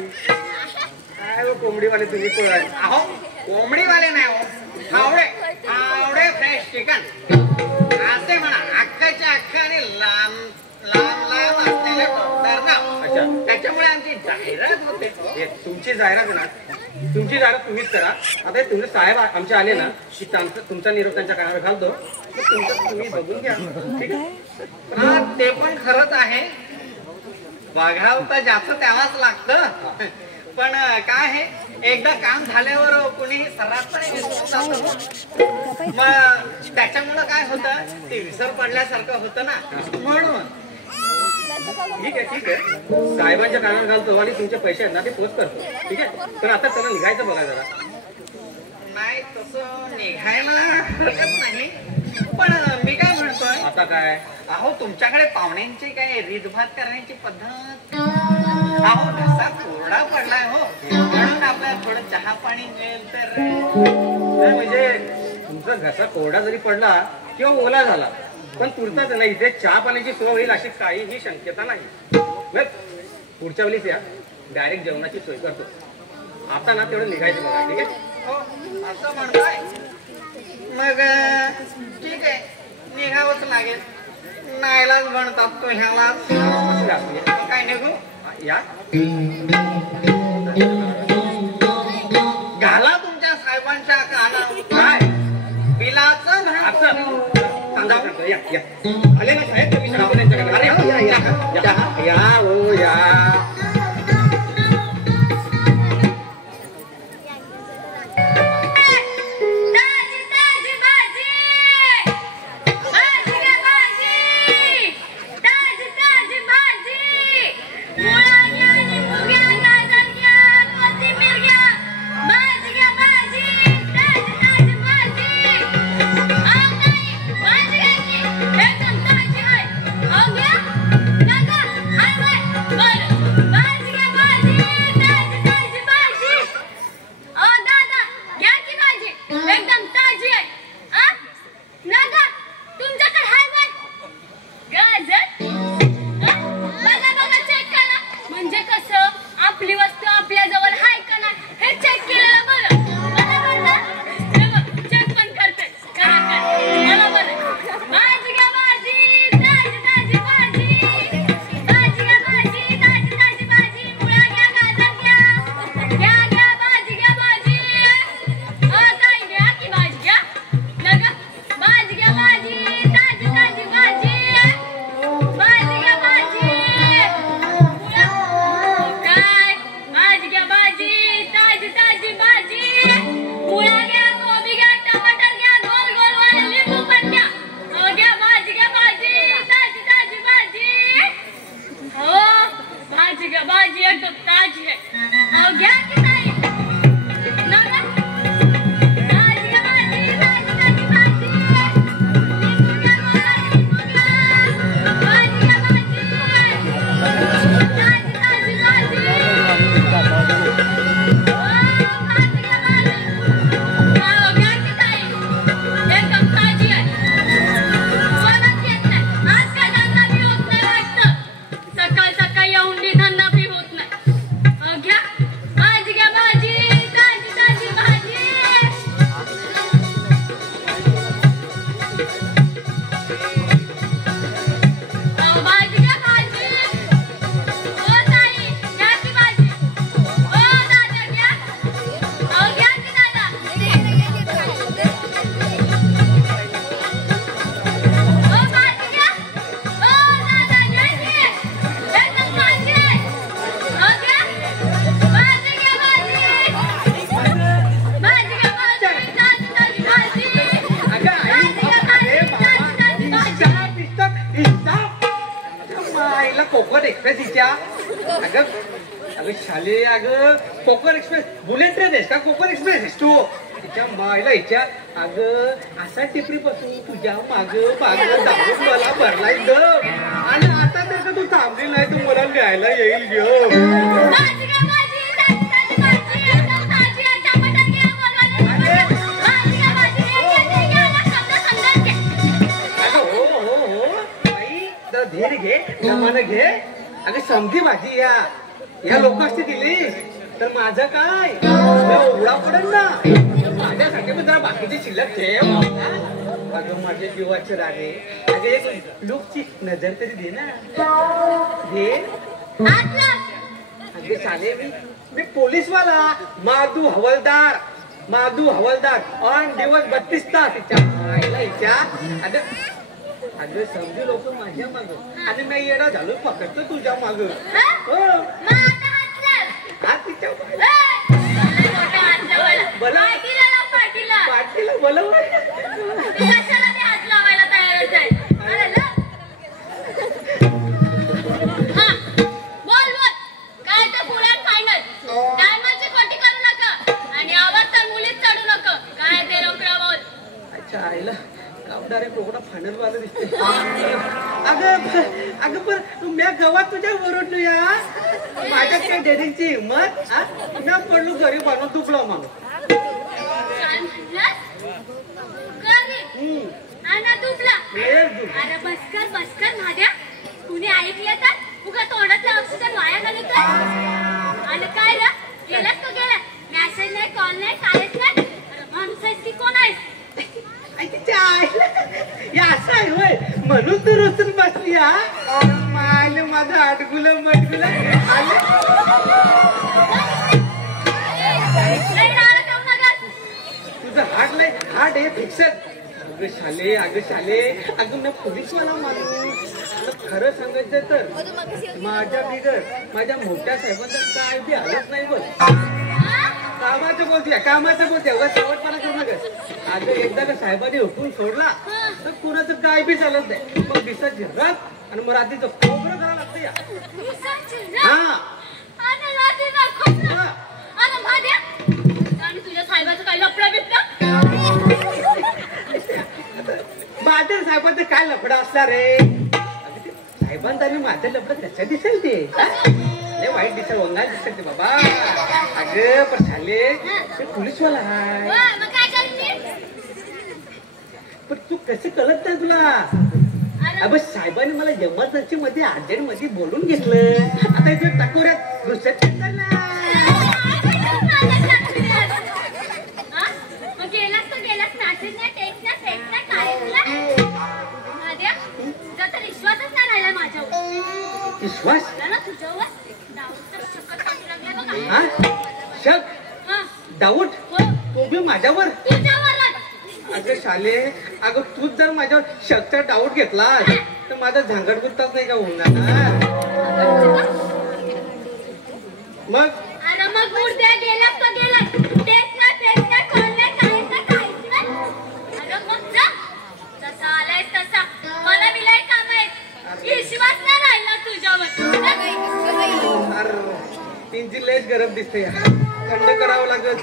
काय हो कोंबडीवाले तुम्ही पण. अहो कोंबडीवाले नाही हो आवडे आवडे फ्रेश चिकन असे म्हणा. अख्खाच्या अख्खा आणि लांब लांब लांब असलेले टोकदार नाव. अच्छा त्याच्यामुळे आमची जाहिरात होते. हे तुमची जाहिरात आहे ना तुमची जाहिरात तुम्हीच करा. आता हे तुमचे साहेब आमचे आले ना की तुमचा निरोप त्यांच्या कानावर घालतो. तुमचं तुम्ही बघून घ्या ठीक आहे. हा ते पण खरंच आहे. बघावं तर जास्त त्यालाच लागतं. पण काय आहे एकदा काम झाल्यावर कुणी सर्रासपणे विसरून जातं. मग त्याच्यामुळं काय होतं ते विसर पडल्यासारखं होतं ना म्हणून. ठीक आहे साहेबांच्या कानावर घालतो आणि तुमचे पैसे आहेत ना ते पोच करतो ठीक आहे. तर आता त्याला निघायचं बघा जरा. नाही तसं निघायला हरकत नाही. पण मी काय म्हणतोय आता काय अहो तुमच्याकडे पाहुण्यांची काय रीतभात करण्याची पद्धत. अहो घसा कोरडा पडलाय हो म्हणून आपल्याला थोडं चहा पाणी मिळेल तर. नाही म्हणजे तुमचा घसा कोरडा जरी पडला किंवा ओला झाला पण पुरताच नाही. इथे चहा पाण्याची सोय होईल अशी काहीही शक्यता नाही. पुढच्या वेळीच या डायरेक्ट जेवणाची सोय करतो. आता ना तेवढं निघायचं बघा ठीक आहे. हो असं म्हणताय मग ठीक आहे निघावंच लागेल. नाहीलाच म्हणतात तो ह्याला काय निघू या घाला तुमच्या साहेबांच्या कानावर काय बिलाचं सांगा या या आले ना साहेब तुम्ही सांगतो त्यांच्याकडे. अरे हो, या हो या. एकदम त्या अगं अगं शाले अगं कोकण एक्सप्रेस बुलेट ट्रेन आहेस का कोकण एक्सप्रेस आहेस तू तिच्या मायला हिच्या अगं असा टिपरी पासून तुझ्या माग दाबून मला भरलाय ग आणि आता तर का तू थांबली नाही तू मला लिहायला येईल ग धीर घे दमानं घे अगं समधी भाजी या लोकांची दिली तर माझं काय उघडा पडेल ना माझ्यासाठी पण जरा बाकीची शिल्लक ठेव अगं माझ्या जीवाचे राणे अगं एक लुकची नजर तरी दे ना घे अगं चालेल मी पोलीसवाला माधू हवलदार ऑन दिवस 32 तास हिच्या अगं समजू लोक माझ्या माग आणि मी येणं झालो पकडतो तुझ्या माग पाटीला बोला आईला कावडारे कोकणा फायनल वाला दिसते अगं पण म्या गावात तुझ्या ओरडलो या माझ्यात काय डेरिंगची हिंमत म्या पडलो घरी बनवून दुखलो मग अरे बसकर माझ्या कुणी ऐकलं तर उगा तोंडातलं ऑक्सिजन वाया घालत आणि काय रे गेलास का गेला मेसेज नाही कॉल नाही कायच नाही माणूस आहेस की कोण आहेस असं आहे होय म्हणून तू रोचून बसली मायले माझं आटगुलं मटगुलं तुझं हार्ट आहे फिक्सर अगं शाले अगं मी पोलीसवाला माणूस खरं सांगायचं तर माझ्या मोठ्या साहेबांचं काय बी हालत नाही बघ कामाचं बोलते उगा शेवटपणा करू नका अगं एकदा का साहेबांनी हुकूम सोडला तर कुणाचं काय बी चालत नाही मग दिसाची रात आणि मग रात्रीचं खोबरं करावं लागतं या तुझ्या साहेबाचं काही लफडा बिपडा माझ्या साहेबांचं काय लफडा असणार रे साहेबांचा माझं लफडं कसं दिसेल ते लय वाईट दिसेल वंगाल दिसेल ते बाबा अगं पण झाले ते पोलीसवाला आहे पण तू कसं कळत नाही तुला अबे साहेबांनी मला एमर्जन्सी मध्ये अर्जंट मध्ये बोलून घेतलं आता इथे टाकोऱ्यात घुसत विश्वास शक डाऊट तो बी माझ्यावर अगं शाले अगं तूच जर माझ्यावर शकचा डाऊट घेतला तर माझा झांगड गुत्ताच नाही का होणार मग अरे मग मुर्द्या गेला तो गेला तेच ना कोणला काहीच नाही अरे मग जा जसा आलाय तसा मला बिलाय काम आहे विश्वास नाही राहिला तुझ्यावर तीनची लेस गरम दिसते थंड करावं लागल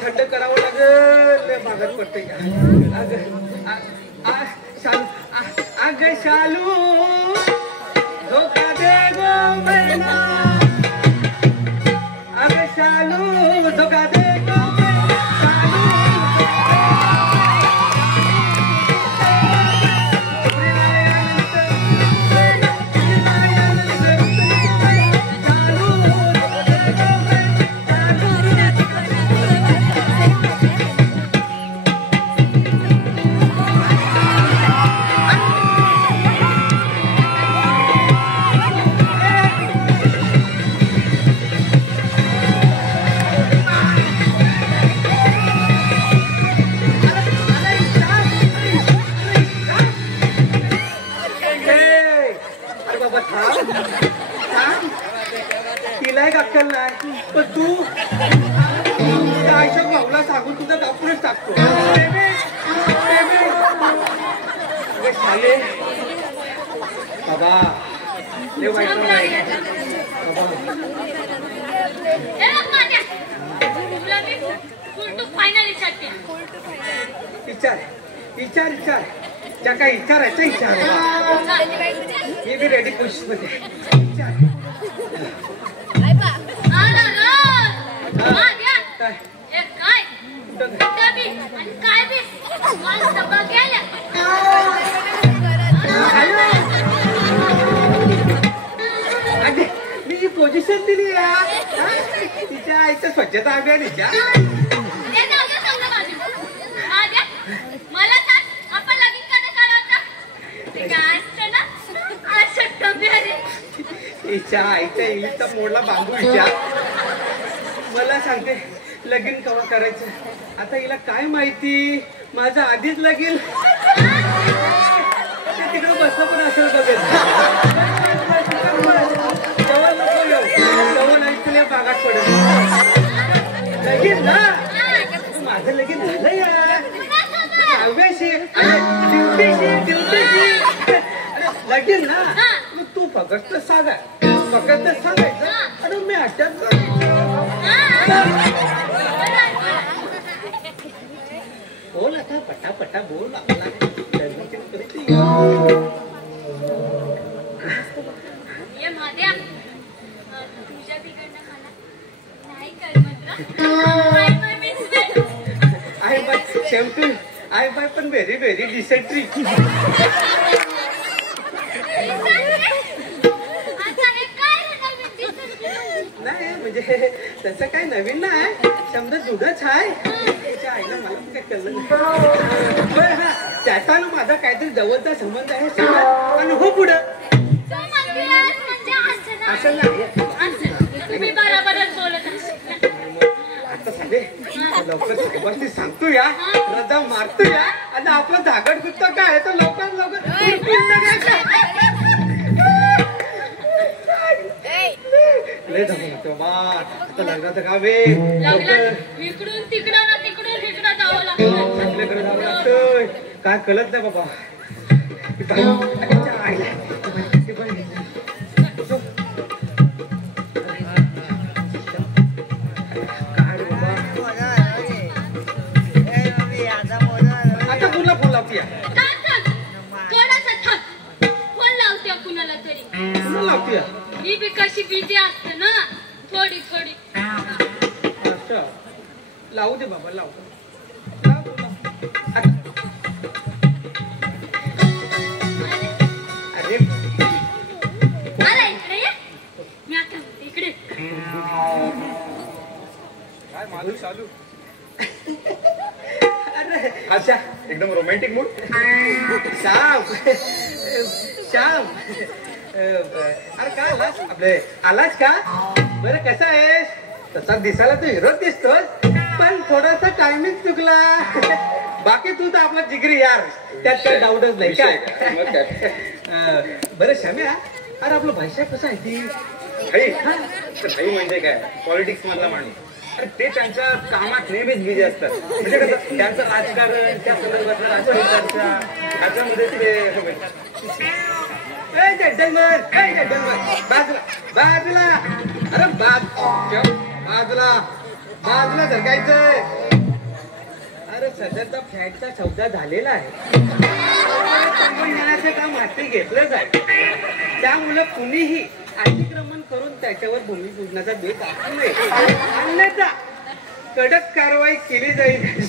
लय भागात पडते अग शालू धोका दे गो मैना अग शालू धोका दे गो तिला एक अक्कल नाही पण तू आयुष्यात भाऊला सांगून तुझा दाखवूनच टाकतो बाबा लय वाईट बाबा हे बघ माझ्या तुला मी फुल टू फायनल विचारते विचार विचार विचार ज्या काही विचारायचं विचार मी बी रेडी खुश मध्ये काय बी आणि काय बी मला सगळं गेलं मी पोझिशन दिली या तिच्या आईचं स्वच्छता अभियान हिच्या मला सांग आपण लगीन कधी करायचं ते काय असतं ना असं डबे हिच्या आईच्या इलीचा मोडला बांबू हिच्या मला सांगते लगीन कवा करायचं आता हिला काय माहिती माझं आधीच लगीन तिकडे बसलं पण असेल बघेल जवळ नको येऊ जवळ नाही तुला बागात पडेल लगीन ना माझं लगीन झालं या काव्याशी ड्युटीशी लगीन ना मग तू फक्त सांगा फक्त सांगायचं आणि मी अटॅक बोल आता पटापटा बोल आपला ये माझ्या तुझ्या तिकडनं मला नाही आय बाय शेवटी आय बाय पण व्हेरी व्हेरी डिसेंट्री नाही म्हणजे तसं काही नवीन नाही शब्द जुडच आहे त्याच्या आईला मला पण काही कळलं नाही बरं हा त्याच्यानं माझा काहीतरी जवळचा संबंध आहे सांगा आणि हो पुढं असं नाही तुम्ही बरोबरच बोलत आता सांगे लवकर साहेबांनी सांगतो या रजा मारतो या आणि आपलं झागड गुत्त काय तर लवकर लय जमतो आता लग्नाचं काम आहे इकडून तिकडं ना तिकडून इकडं जावं लागतं आपल्याकडे जावं लागतंय काय कळत नाही बाबा आता पुन्हा फोन लावतीया थोडासा थक फोन लावते कुणाला तरी पुन्हा लावतीया मी बी कशी बिझी असते ना थोडी थोडी अच्छा लावू दे बाबा लावतो अरे आला इकडे ये मी आता इकडे काय मालू चालू अरे अच्छा एकदम रोमॅन्टिक मूड श्याम श्याम अरे काय आलास आपले आलास का बरं कसा आहेस तसा दिसायला तू हिरो दिसतोस पण थोडासा टायमिंग चुकला बाकी तू तर आपला जिगरी यार त्यात काय डाऊटच नाही काय बरं श्याम्या अरे आपलं भाषा कसं आहे ती भाई म्हणजे काय पॉलिटिक्स मधला माणूस अरे ते त्यांच्या कामात नेहमीच बिझी असतात म्हणजे कसं त्यांचं राजकारण त्या संदर्भातलं राजकारणाच्या ह्याच्यामध्ये ते जंगल बाजूला बाजूला अरे बाजूला बाजूला धरकायचंय अरे सध्याचा फ्लॅटचा सौदा झालेला आहे तंत्रज्ञानाचं काम हाती घेतलंच आहे त्यामुळे कुणीही अतिक्रमण करून त्याच्यावर भूमिपूजनाचा बेत टाकू नये अन्यथा कडक कारवाई केली जाईल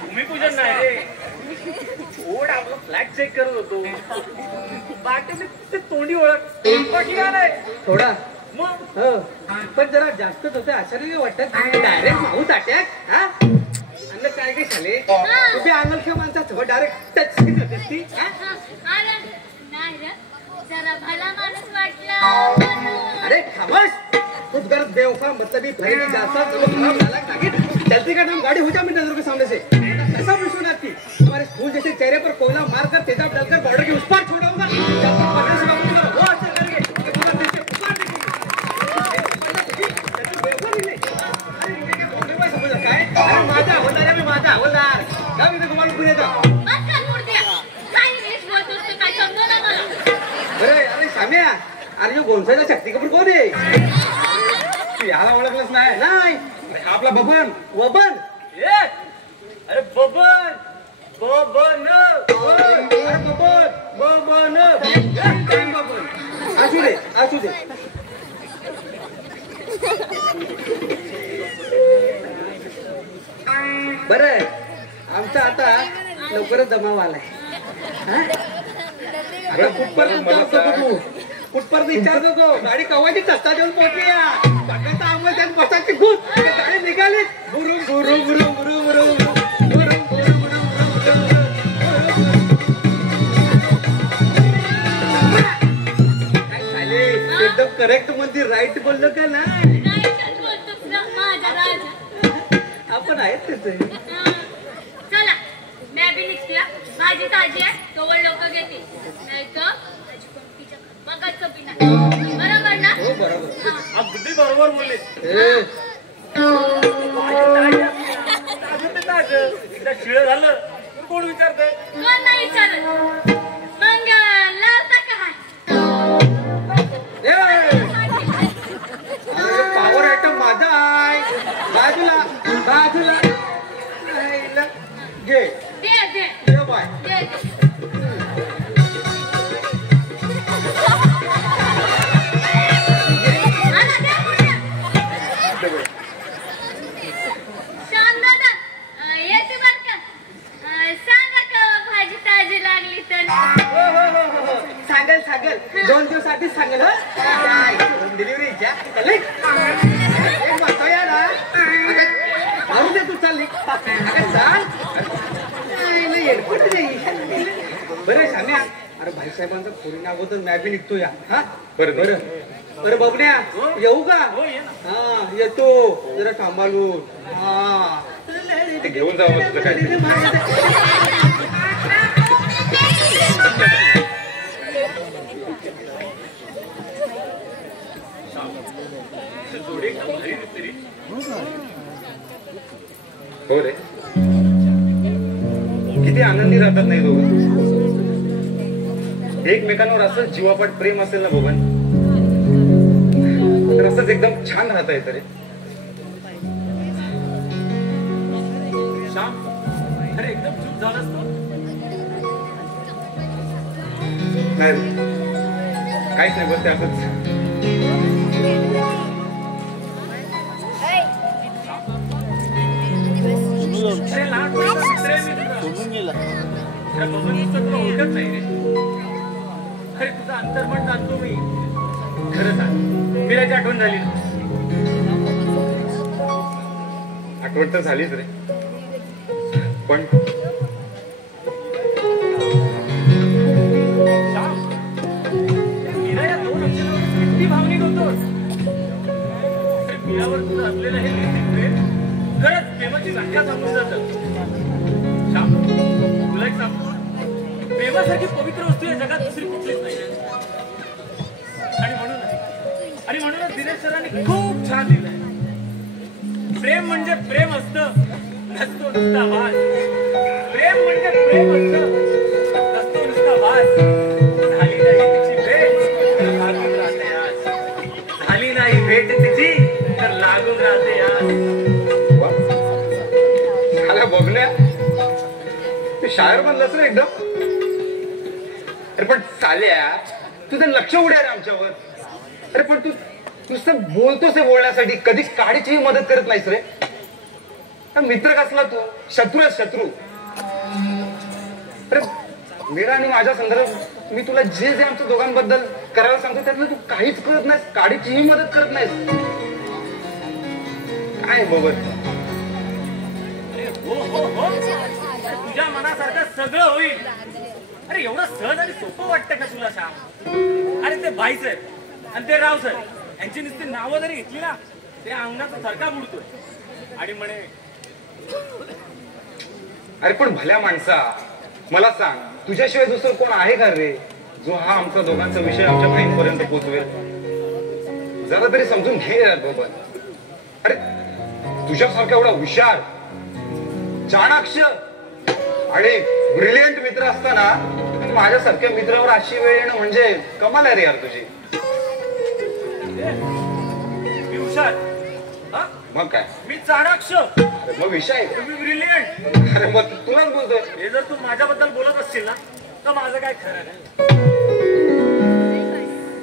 भूमिपूजन नाही रे थोडं आपलं फ्लॅट चेक करत होतो बाकी ते तोंडी ओळख थोडा मग हो पण जरा जास्तच होतं असं नाही वाटत डायरेक्ट माऊथ अटॅक हा अन्न काय काय झाले तुम्ही अनोळखी माणसाचं डायरेक्ट टच होते ती नाही रे जरा भला माणूस वाटला अरे खामोश कुछ गलत बेवफा मतलब ही भरी जाता चलो खराब झाला ताकि चलती का नाम गाड़ी हो जा मेरी नजरों के सामने से ऐसा विश्वनाथ की तुम्हारे फूल जैसे चेहरे पर कोयला मारकर तेजाब डालकर बॉर्डर के उस पार छोड़ाऊंगा जब तक पकड़ से बाबू वो अच्छा करेंगे कि पूरा देश से ऊपर देखेंगे समझ रखा है अरे माझा हवलदार मी माझा हवलदार जा मी तुम्हाला पुढे जा काय समजलं मला अरे मुंबईचा शक्ती कपूर कोण आहे? तू याला ओळखलंच नाही? नाही. अरे हा आपला बबन. बबन? अरे बबन बबन अरे बबन. बबन. असू दे, असू दे. बरं, आमचा आता लवकरच जमाव आलाय. आता कुठपर्यंत विचारतो तू? कुठपर्यंत विचारतो तो? गाडी कवाची टस्ता देऊन पोहोचली. बाकीचा आम्हाला त्यात बसायची भूत. गाडी निघाली. गुरु गुरु गुरु गुरु गुरु गुरु काय झाले? एकदम करेक्ट मध्ये राईट बोललो का नाही? आपण आहेत त्याचे. चला मैं भी निघते. भाजी ताजी आहे, तोवर लोक घेतील. नाही तर मगच पिना. बरोबर ना? हो बरोबर. अगदी बरोबर बोलले. एकदा शिळ झालं कोण विचारत? कोण नाही विचारत. मग लावता का हात? पॉवर आयटम माझा आहे. बाजूला बाजूला घे. दे बाय. श्याम दादा येते बर का? सांगा का भाजी ताजी लागली तर? सांगेल सांगेल. 2 दिवसासाठीच सांगेल. होम डिलिव्हरीच्या बसवया ना. मारू दे तू. चालली सांग. बरं शाम्या. अरे भाईसाहेबांचा फोन अगोदर मॅप निघतो या. हा बरं बरं. बरं बबन्या येऊ का? हा येतो. जरा सांभाळून. हा घेऊन जावं तुझं काय. हो रे. किती आनंदी राहतात नाही दोघं. एकमेकांवर असं जीवापाड प्रेम असेल ना बबन, तर असंच एकदम छान राहता येतं रे. श्याम अरे एकदम चूक झालंच ना. नाही काहीच नाही. बस ते असंच. ओळखत नाही रे. अरे तुझं अंतर्मन जाणतो मी. खरं सांग मीराची आठवण झाली ना? आठवण तर झालीच रे. पण मीरा या 2 अक्षरावर किती भावनिक होतो. मीरावर तुझं असलेलं हे प्रेम खरंच प्रेमाची व्याख्या सांगून जातं. श्याम तुला एक सांगतो, प्रेमासारखी पवित्र वस्तू या जगात दुसरी कुठलीच नाही. आणि म्हणूनच दिनेश सरांनी खूप छान लिहिलंय. प्रेम म्हणजे प्रेम असतं, नसतो नुसता वास. प्रेम म्हणजे प्रेम असतं, नसतो नुसता वास. झाली नाही तिची भेट तर लागून राहते आज. झाली नाही भेट तिची तर लागून राहते आज. झाला बघल्या. तू शायर बनलास रे एकदम. अरे पण चाल्या तुझं लक्ष उड्या रे आमच्यावर. अरे पण तू नुसतं बोलतोस हे बोलण्यासाठी, कधी काडीचीही मदत करत नाहीस रे. मित्र कसला तू? शत्रू आहे शत्रू. अरे मीरा आणि माझ्या संदर्भात मी तुला जे जे आमच्या दोघांबद्दल करायला सांगतो त्यातलं तू काहीच करत नाहीस. काडीचीही मदत करत नाहीस. काय बघत. हो हो हो तुझ्या मनासारखं सगळं होईल. अरे एवढं सहज आणि सोपं वाटतं का तुला श्याम? अरे ते भाई सर आणि ते राव सर यांची नुसती नावं जरी घेतली ना ते अंगणाचा थरका बुडतोय. आणि म्हणे अरे पण भल्या माणसा मला सांग, तुझ्याशिवाय दुसरं कोण आहे का रे जो हा आमचा दोघांचा विषय आमच्या बहिणीपर्यंत पोहोचवेल? जरा तरी समजून घे यार बाबा. अरे तुझ्यासारखा एवढा हुशार, चाणाक्ष आणि ब्रिलियंट मित्र असताना माझ्यासारख्या मित्रावर अशी वेळ येणं म्हणजे कमाल आहे रे यार तुझी. मी हुशार. हा? मग काय? मी चाणाक्ष. अरे मग विषय तुम्ही ब्रिलियंट. अरे मग तुलाच बोलतोय. हे जर तू माझ्याबद्दल बोलत असशील ना तर माझं काय खरं नाही.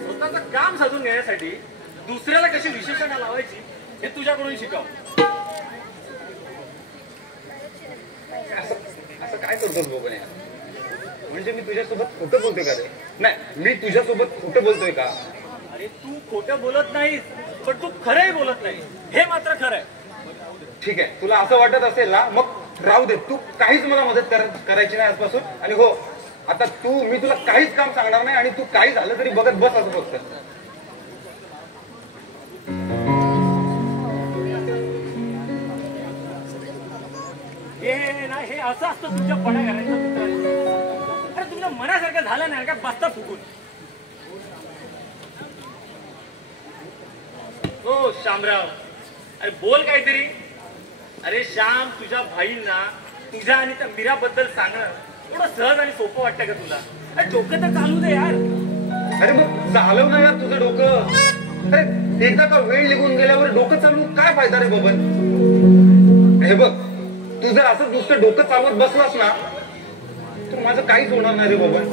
स्वतःचं काम साधून घेण्यासाठी दुसऱ्याला कशी विशेषणं लावायची हे तुझ्याकडून शिकाव. असं काय करतोस बाबा? म्हणजे मी तुझ्यासोबत खोटं बोलतोय का रे? नाही, मी तुझ्यासोबत खोटं बोलतोय का? अरे तू खोटं बोलत नाहीस पण तू खरंही बोलत नाही हे मात्र खरं आहे. ठीक आहे, तुला असं वाटत असेल ना मग राहू दे. तू काहीच मला मदत करायची नाही आजपासून. आणि हो, आता मी तुला काहीच काम सांगणार नाही आणि तू काही झालं तरी बघत बस असं फक्त. हे ना हे असं असतं तुमच्या पडा करायचं. अरे तुमच्या मनासारखं झालं नाही का बसता फुकून. हो शामराव, अरे बोल काहीतरी. अरे श्याम, तुझ्या भाईंना तुझ्या आणि त्या मीराबद्दल सांगणं थोडं सहज आणि सोपं वाटतं का तुला? अरे डोकं तर चालू दे यार. अरे मग चालव ना यार तुझं डोकं. अरे एकदा का वेळ निघून गेल्यावर डोकं चालवून काय फायदा रे बबन? हे बघ, तू जर असं नुसतं डोकं चालवत बसलास ना तर माझं काहीच होणार नाही रे बबन.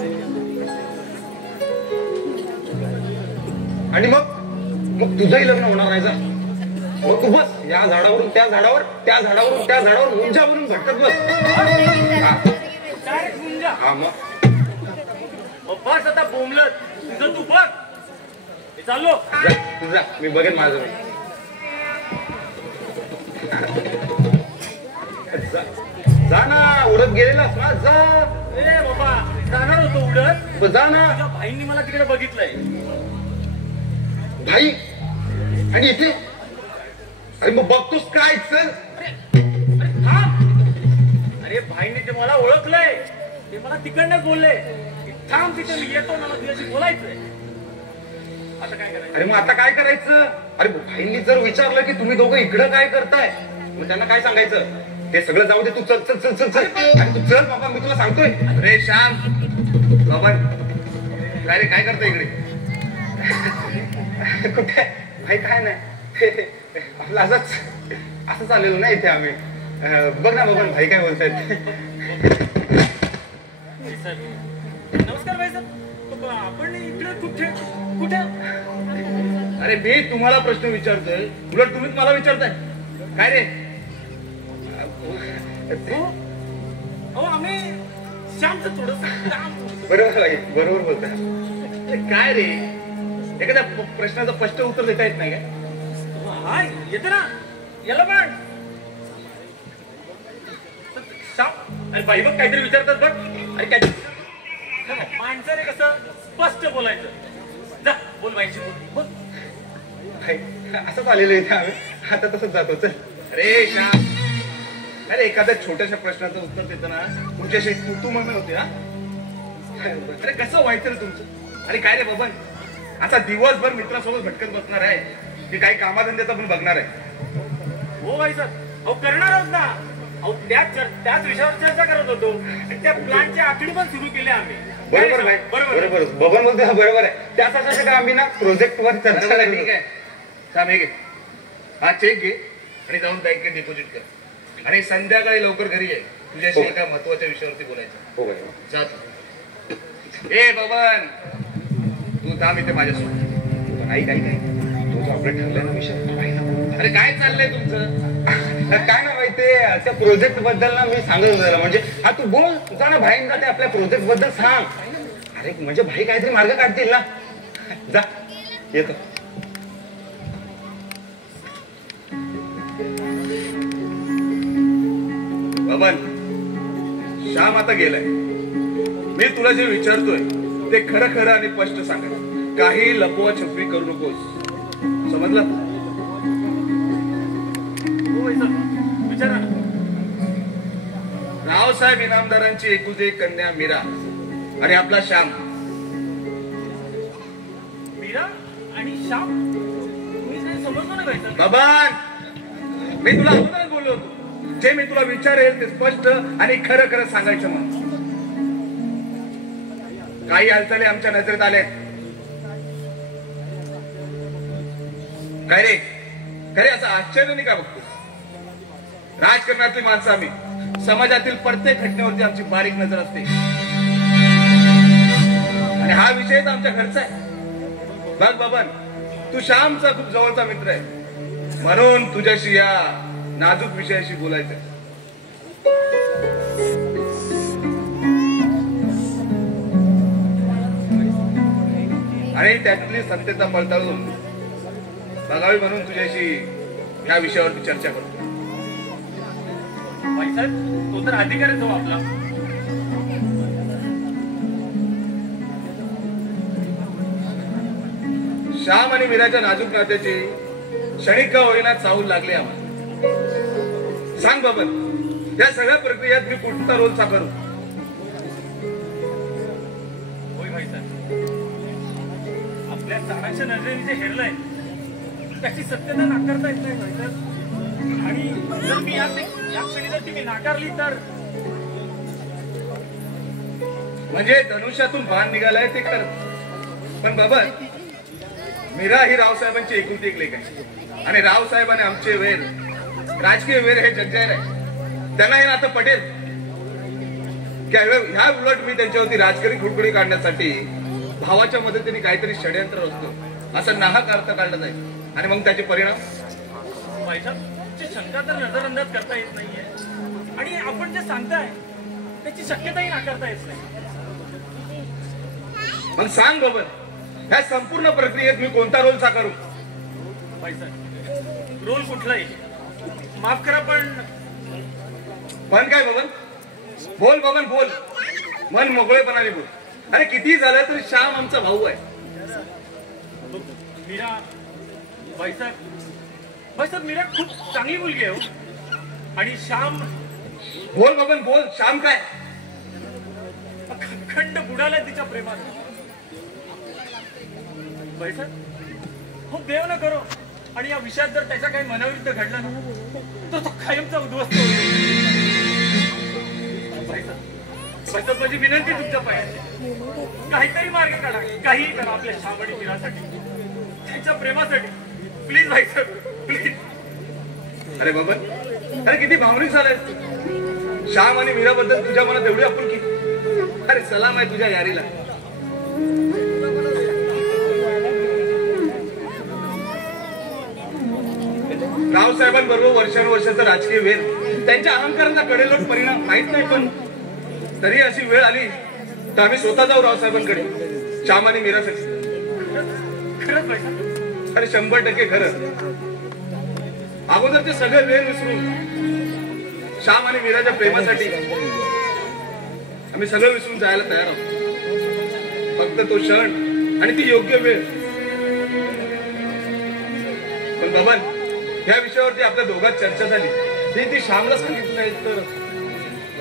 आणि मग तुझंही लग्न होणार नाही. जा मग तू बस या झाडावरून त्या झाडावर, त्या झाडावरून त्या झाडावर, मुंजावरून भटकत बस. हा मग बस आता बोंबलत तुझं तू बघ. चाललो तुझा मी बघेन माझं. जा ना, उडत गेलेलास ना, जा. ए बाबा, जाणार होतो उडत. जा ना. तुझ्या भाईंनी मला तिकडे बघितलंय. भाई आणि इथे? अरे मग बघतोस काय? चल. अरे थांब. अरे भाईंनी ते मला ओळखलंय. ते मला तिकडनं बोलले. थांब तिथे, मी येतो, मला तुझ्याशी बोलायचंय. आता काय करायचं? अरे मग आता काय करायचं? अरे भाईंनी जर विचारलं की तुम्ही दोघं इकडं काय करताय मग त्यांना काय सांगायचं? ते सगळं जाऊ दे, तू चल चल चल चल चल. आणि तू चल बाबा, मी तुला सांगतोय. अरे श्याम बाबा, काय रे, काय करतोय इकडे? कुठे भाई? काय नाही, आपलं असंच आलेलो ना इथे आम्ही. बघ ना बाबा, भाई काय बोलतायत. नमस्कार भाई साहेब, आपण इकडे कुठे कुठे? अरे मी तुम्हाला प्रश्न विचारतोय, उलट तुम्हीच मला विचारताय. काय रे? हो आम्ही श्यामचं थोडं. बरोबर आहे, बरोबर बोलताय. काय रे, एखाद्या प्रश्नाचं स्पष्ट उत्तर देता येत नाही काय? हा येते ना, याला पण श्याम. अरे बाई बघ, काहीतरी विचारतात बघ. अरे काय माणसं रे, कसं स्पष्ट बोलायचं. जा बोल बाईशी बोल. असंच आलेलं इथे आम्ही, आता तसंच जातो. चल. अरे श्याम, अरे एखाद्या छोट्याशा प्रश्नाचं उत्तर देताना तुमच्याशी तू म्हणणं होते ना. अरे कसं व्हायचं रे तुमचं? अरे काय रे बाबा, आता दिवसभर मित्रासोबत भटकत बसणार आहे की काही कामाधंद्याचा पण बघणार आहे? हो भाई साहेब, अहो करणार आहोत ना. अहो त्याच विषयावर चर्चा करत होतो. त्या प्लॅनची आखणी पण सुरू केली आम्ही. बरोबर नाही? बरोबर बबन बोलतो, बरोबर आहे. त्यासाठी आम्ही ना प्रोजेक्ट वर चर्चा. ठीक आहे, थांब हे घे, हा चेक घे आणि जाऊन बँकेत डिपॉझिट कर. आणि संध्याकाळी लवकर घरी ये, तुझ्याशी एका महत्वाच्या विषयावरती बोलायचं. हो भाई. जा तू. ए बबन, तू थांब इथे माझ्यासोबत. ऐक ऐक ऐक, तुझं आपलं ठरलं ना विषय. अरे काय चाललंय तुमचं? काय ना भाई, ते त्या प्रोजेक्ट बद्दल ना मी सांगत होतो. म्हणजे हा तू बोल, जा ना भाईंना ते आपल्या प्रोजेक्ट बद्दल सांग. अरे म्हणजे भाई काहीतरी मार्ग काढतील ना. जा, येतो. बबन, श्याम आता गेलाय. मी तुला जे विचारतोय ते खरं खरं आणि स्पष्ट सांगा. काही लपवा छपवी करू नकोस, समजलं? विचारा. रावसाहेब इनामदारांची एकुलती एक कन्या मीरा आणि आपला श्याम. मीरा आणि श्याम? मी समजतो ना भाई. बबन, मी तुला अगोदरच बोललो होतो, जे मी तुला विचारेल ते स्पष्ट आणि खरं खरं सांगायचं. म्हणून काही हालचाली आमच्या नजरेत आल्यात. काय रे खरे असं आश्चर्य नाही का बघतो? राजकारणातली माणसं आम्ही, समाजातील प्रत्येक घटनेवरती आमची बारीक नजर असते आणि हा विषय तर आमच्या घरचा आहे. बघ बबन, तू श्यामचा खूप जवळचा मित्र आहे म्हणून तुझ्याशी या नाजूक विषयाशी बोलायचं. आणि त्यातली सत्यता पडताळून बघावी म्हणून तुझ्याशी या विषयावरती चर्चा करतो. साहेब, तो तर अधिकारीच हो आपला. श्याम आणि मीराच्या नाजूक नात्याची क्षणिक का होईना चाहूल लागली आम्हाला. सांग बाबन, या सगळ्या प्रक्रियेत मी कुठचा रोल साकारू? होय भाईसाहेब, आपल्या चाणाच्या नजरेने जे हेरलंय त्याची सत्यता नाकारता येत नाही भाईसाहेब. आणि जर मी या क्षणी जर ती नाकारली तर म्हणजे धनुष्यातून बाण निघालाय ते खरं, पण बाबन मीरा ही रावसाहेबांची एकुलती एक लेख आहे आणि रावसाहेब आणि आमचे वेर, राजकीय वेर हे जगजाहीर आहे. त्यांना हे नातं पटेल की ह्या उलट मी त्यांच्यावरती राजकीय खुडखुडी काढण्यासाठी भावाच्या मदतीने काहीतरी षडयंत्र असतो असं नाहक अर्थ काढला जाईल आणि मग त्याचे परिणाम? भाईसाहेब, शंका तर नजरअंदाज करता येत नाहीये आणि आपण जे सांगताय त्याची शक्यताही नाकारता येत नाही. मग सांग बाबा, ह्या संपूर्ण प्रक्रियेत मी कोणता रोल साकारू? भाईसाहेब, रोल कुठलाही माफ करा पण काय बबन? बोल बबन बोल, मन मोकळेपणाने बोल. अरे किती झालं तरी श्याम आमचा भाऊ आहे. मीरा, भाईसाहेब मीरा खूप चांगली मुलगी आहे हो. आणि श्याम, बोल बबन बोल, श्याम काय अखंड बुडाला तिच्या प्रेमात. भाईसाहेब, हो देव न करो आणि या विषयात जर त्याच्या काही मनाविरुद्ध घडला ना तर तो कायमचा उद्ध्वस्त होईल. भाईसाहेब, माझी विनंती तुमच्या पायाची, काहीतरी मार्ग काढा, काही करा आपल्या श्याम आणि मीरासाठी, त्यांच्या प्रेमासाठी. Please भाईसाहेब, please. अरे बबन, अरे किती भावनिक झालाय. श्याम आणि मीराबद्दल तुझ्या मनात एवढी आपुलकी. अरे सलाम आहे तुझ्या यारीला. रावसाहेबांबरोबर वर्षानुवर्षाचा राजकीय वेळ, त्यांच्या अहंकाराचा कडेलोट परिणाम माहित नाही, पण तरी अशी वेळ आली तर आम्ही स्वतः जाऊ रावसाहेबांकडे श्याम आणि मीरासाठी. खरंच भाईसाहेब? अरे 100% खरं. अगोदरचे सगळे वेळ विसरून श्याम आणि मीराच्या प्रेमासाठी आम्ही सगळं विसरून जायला तयार आहोत. फक्त तो क्षण आणि ती योग्य वेळ. पण बबन, या विषयावरती आपल्या दोघात चर्चा झाली, ती श्यामला सांगितलं नाही तर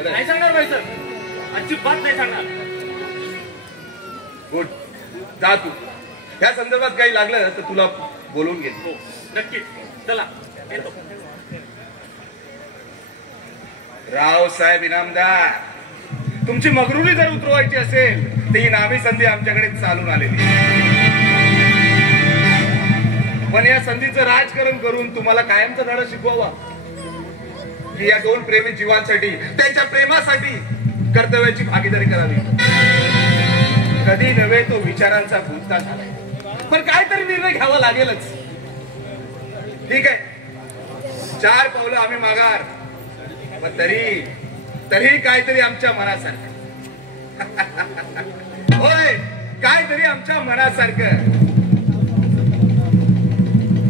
नाही सांगणार भाईसाहेब, अजिबात नाही सांगणार. गुड, जा तू. या संदर्भात काही लागलं तर तुला बोलवून घे. हो नक्कीच, चला येतो. रावसाहेब इनामदार, तुमची मगरुरी जर उतरवायची असेल तर ही नामी संधी आमच्याकडे चालून आलेली. पण या संधीचं राजकारण करून तुम्हाला कायमचा धडा शिकवावा की या दोन प्रेमी जीवांसाठी, त्यांच्या प्रेमासाठी कर्तव्याची भागीदारी करावी. कधी नव्हे तो विचारांचा गुंता झालाय, पण काहीतरी निर्णय घ्यावा लागेलच. ठीक आहे, 4 पावलं आम्ही माघार, पण तरी काहीतरी आमच्या मनासारखं. होय, काहीतरी आमच्या मनासारखं.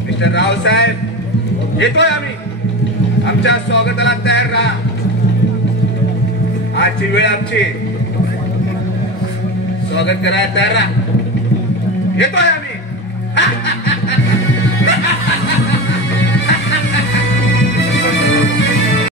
मिस्टर रावसाहेब, येतोय आम्ही. आमच्या स्वागताला तयार राहा. आजची वेळ आमची, स्वागत करायला तयार राहा. येतोय आम्ही.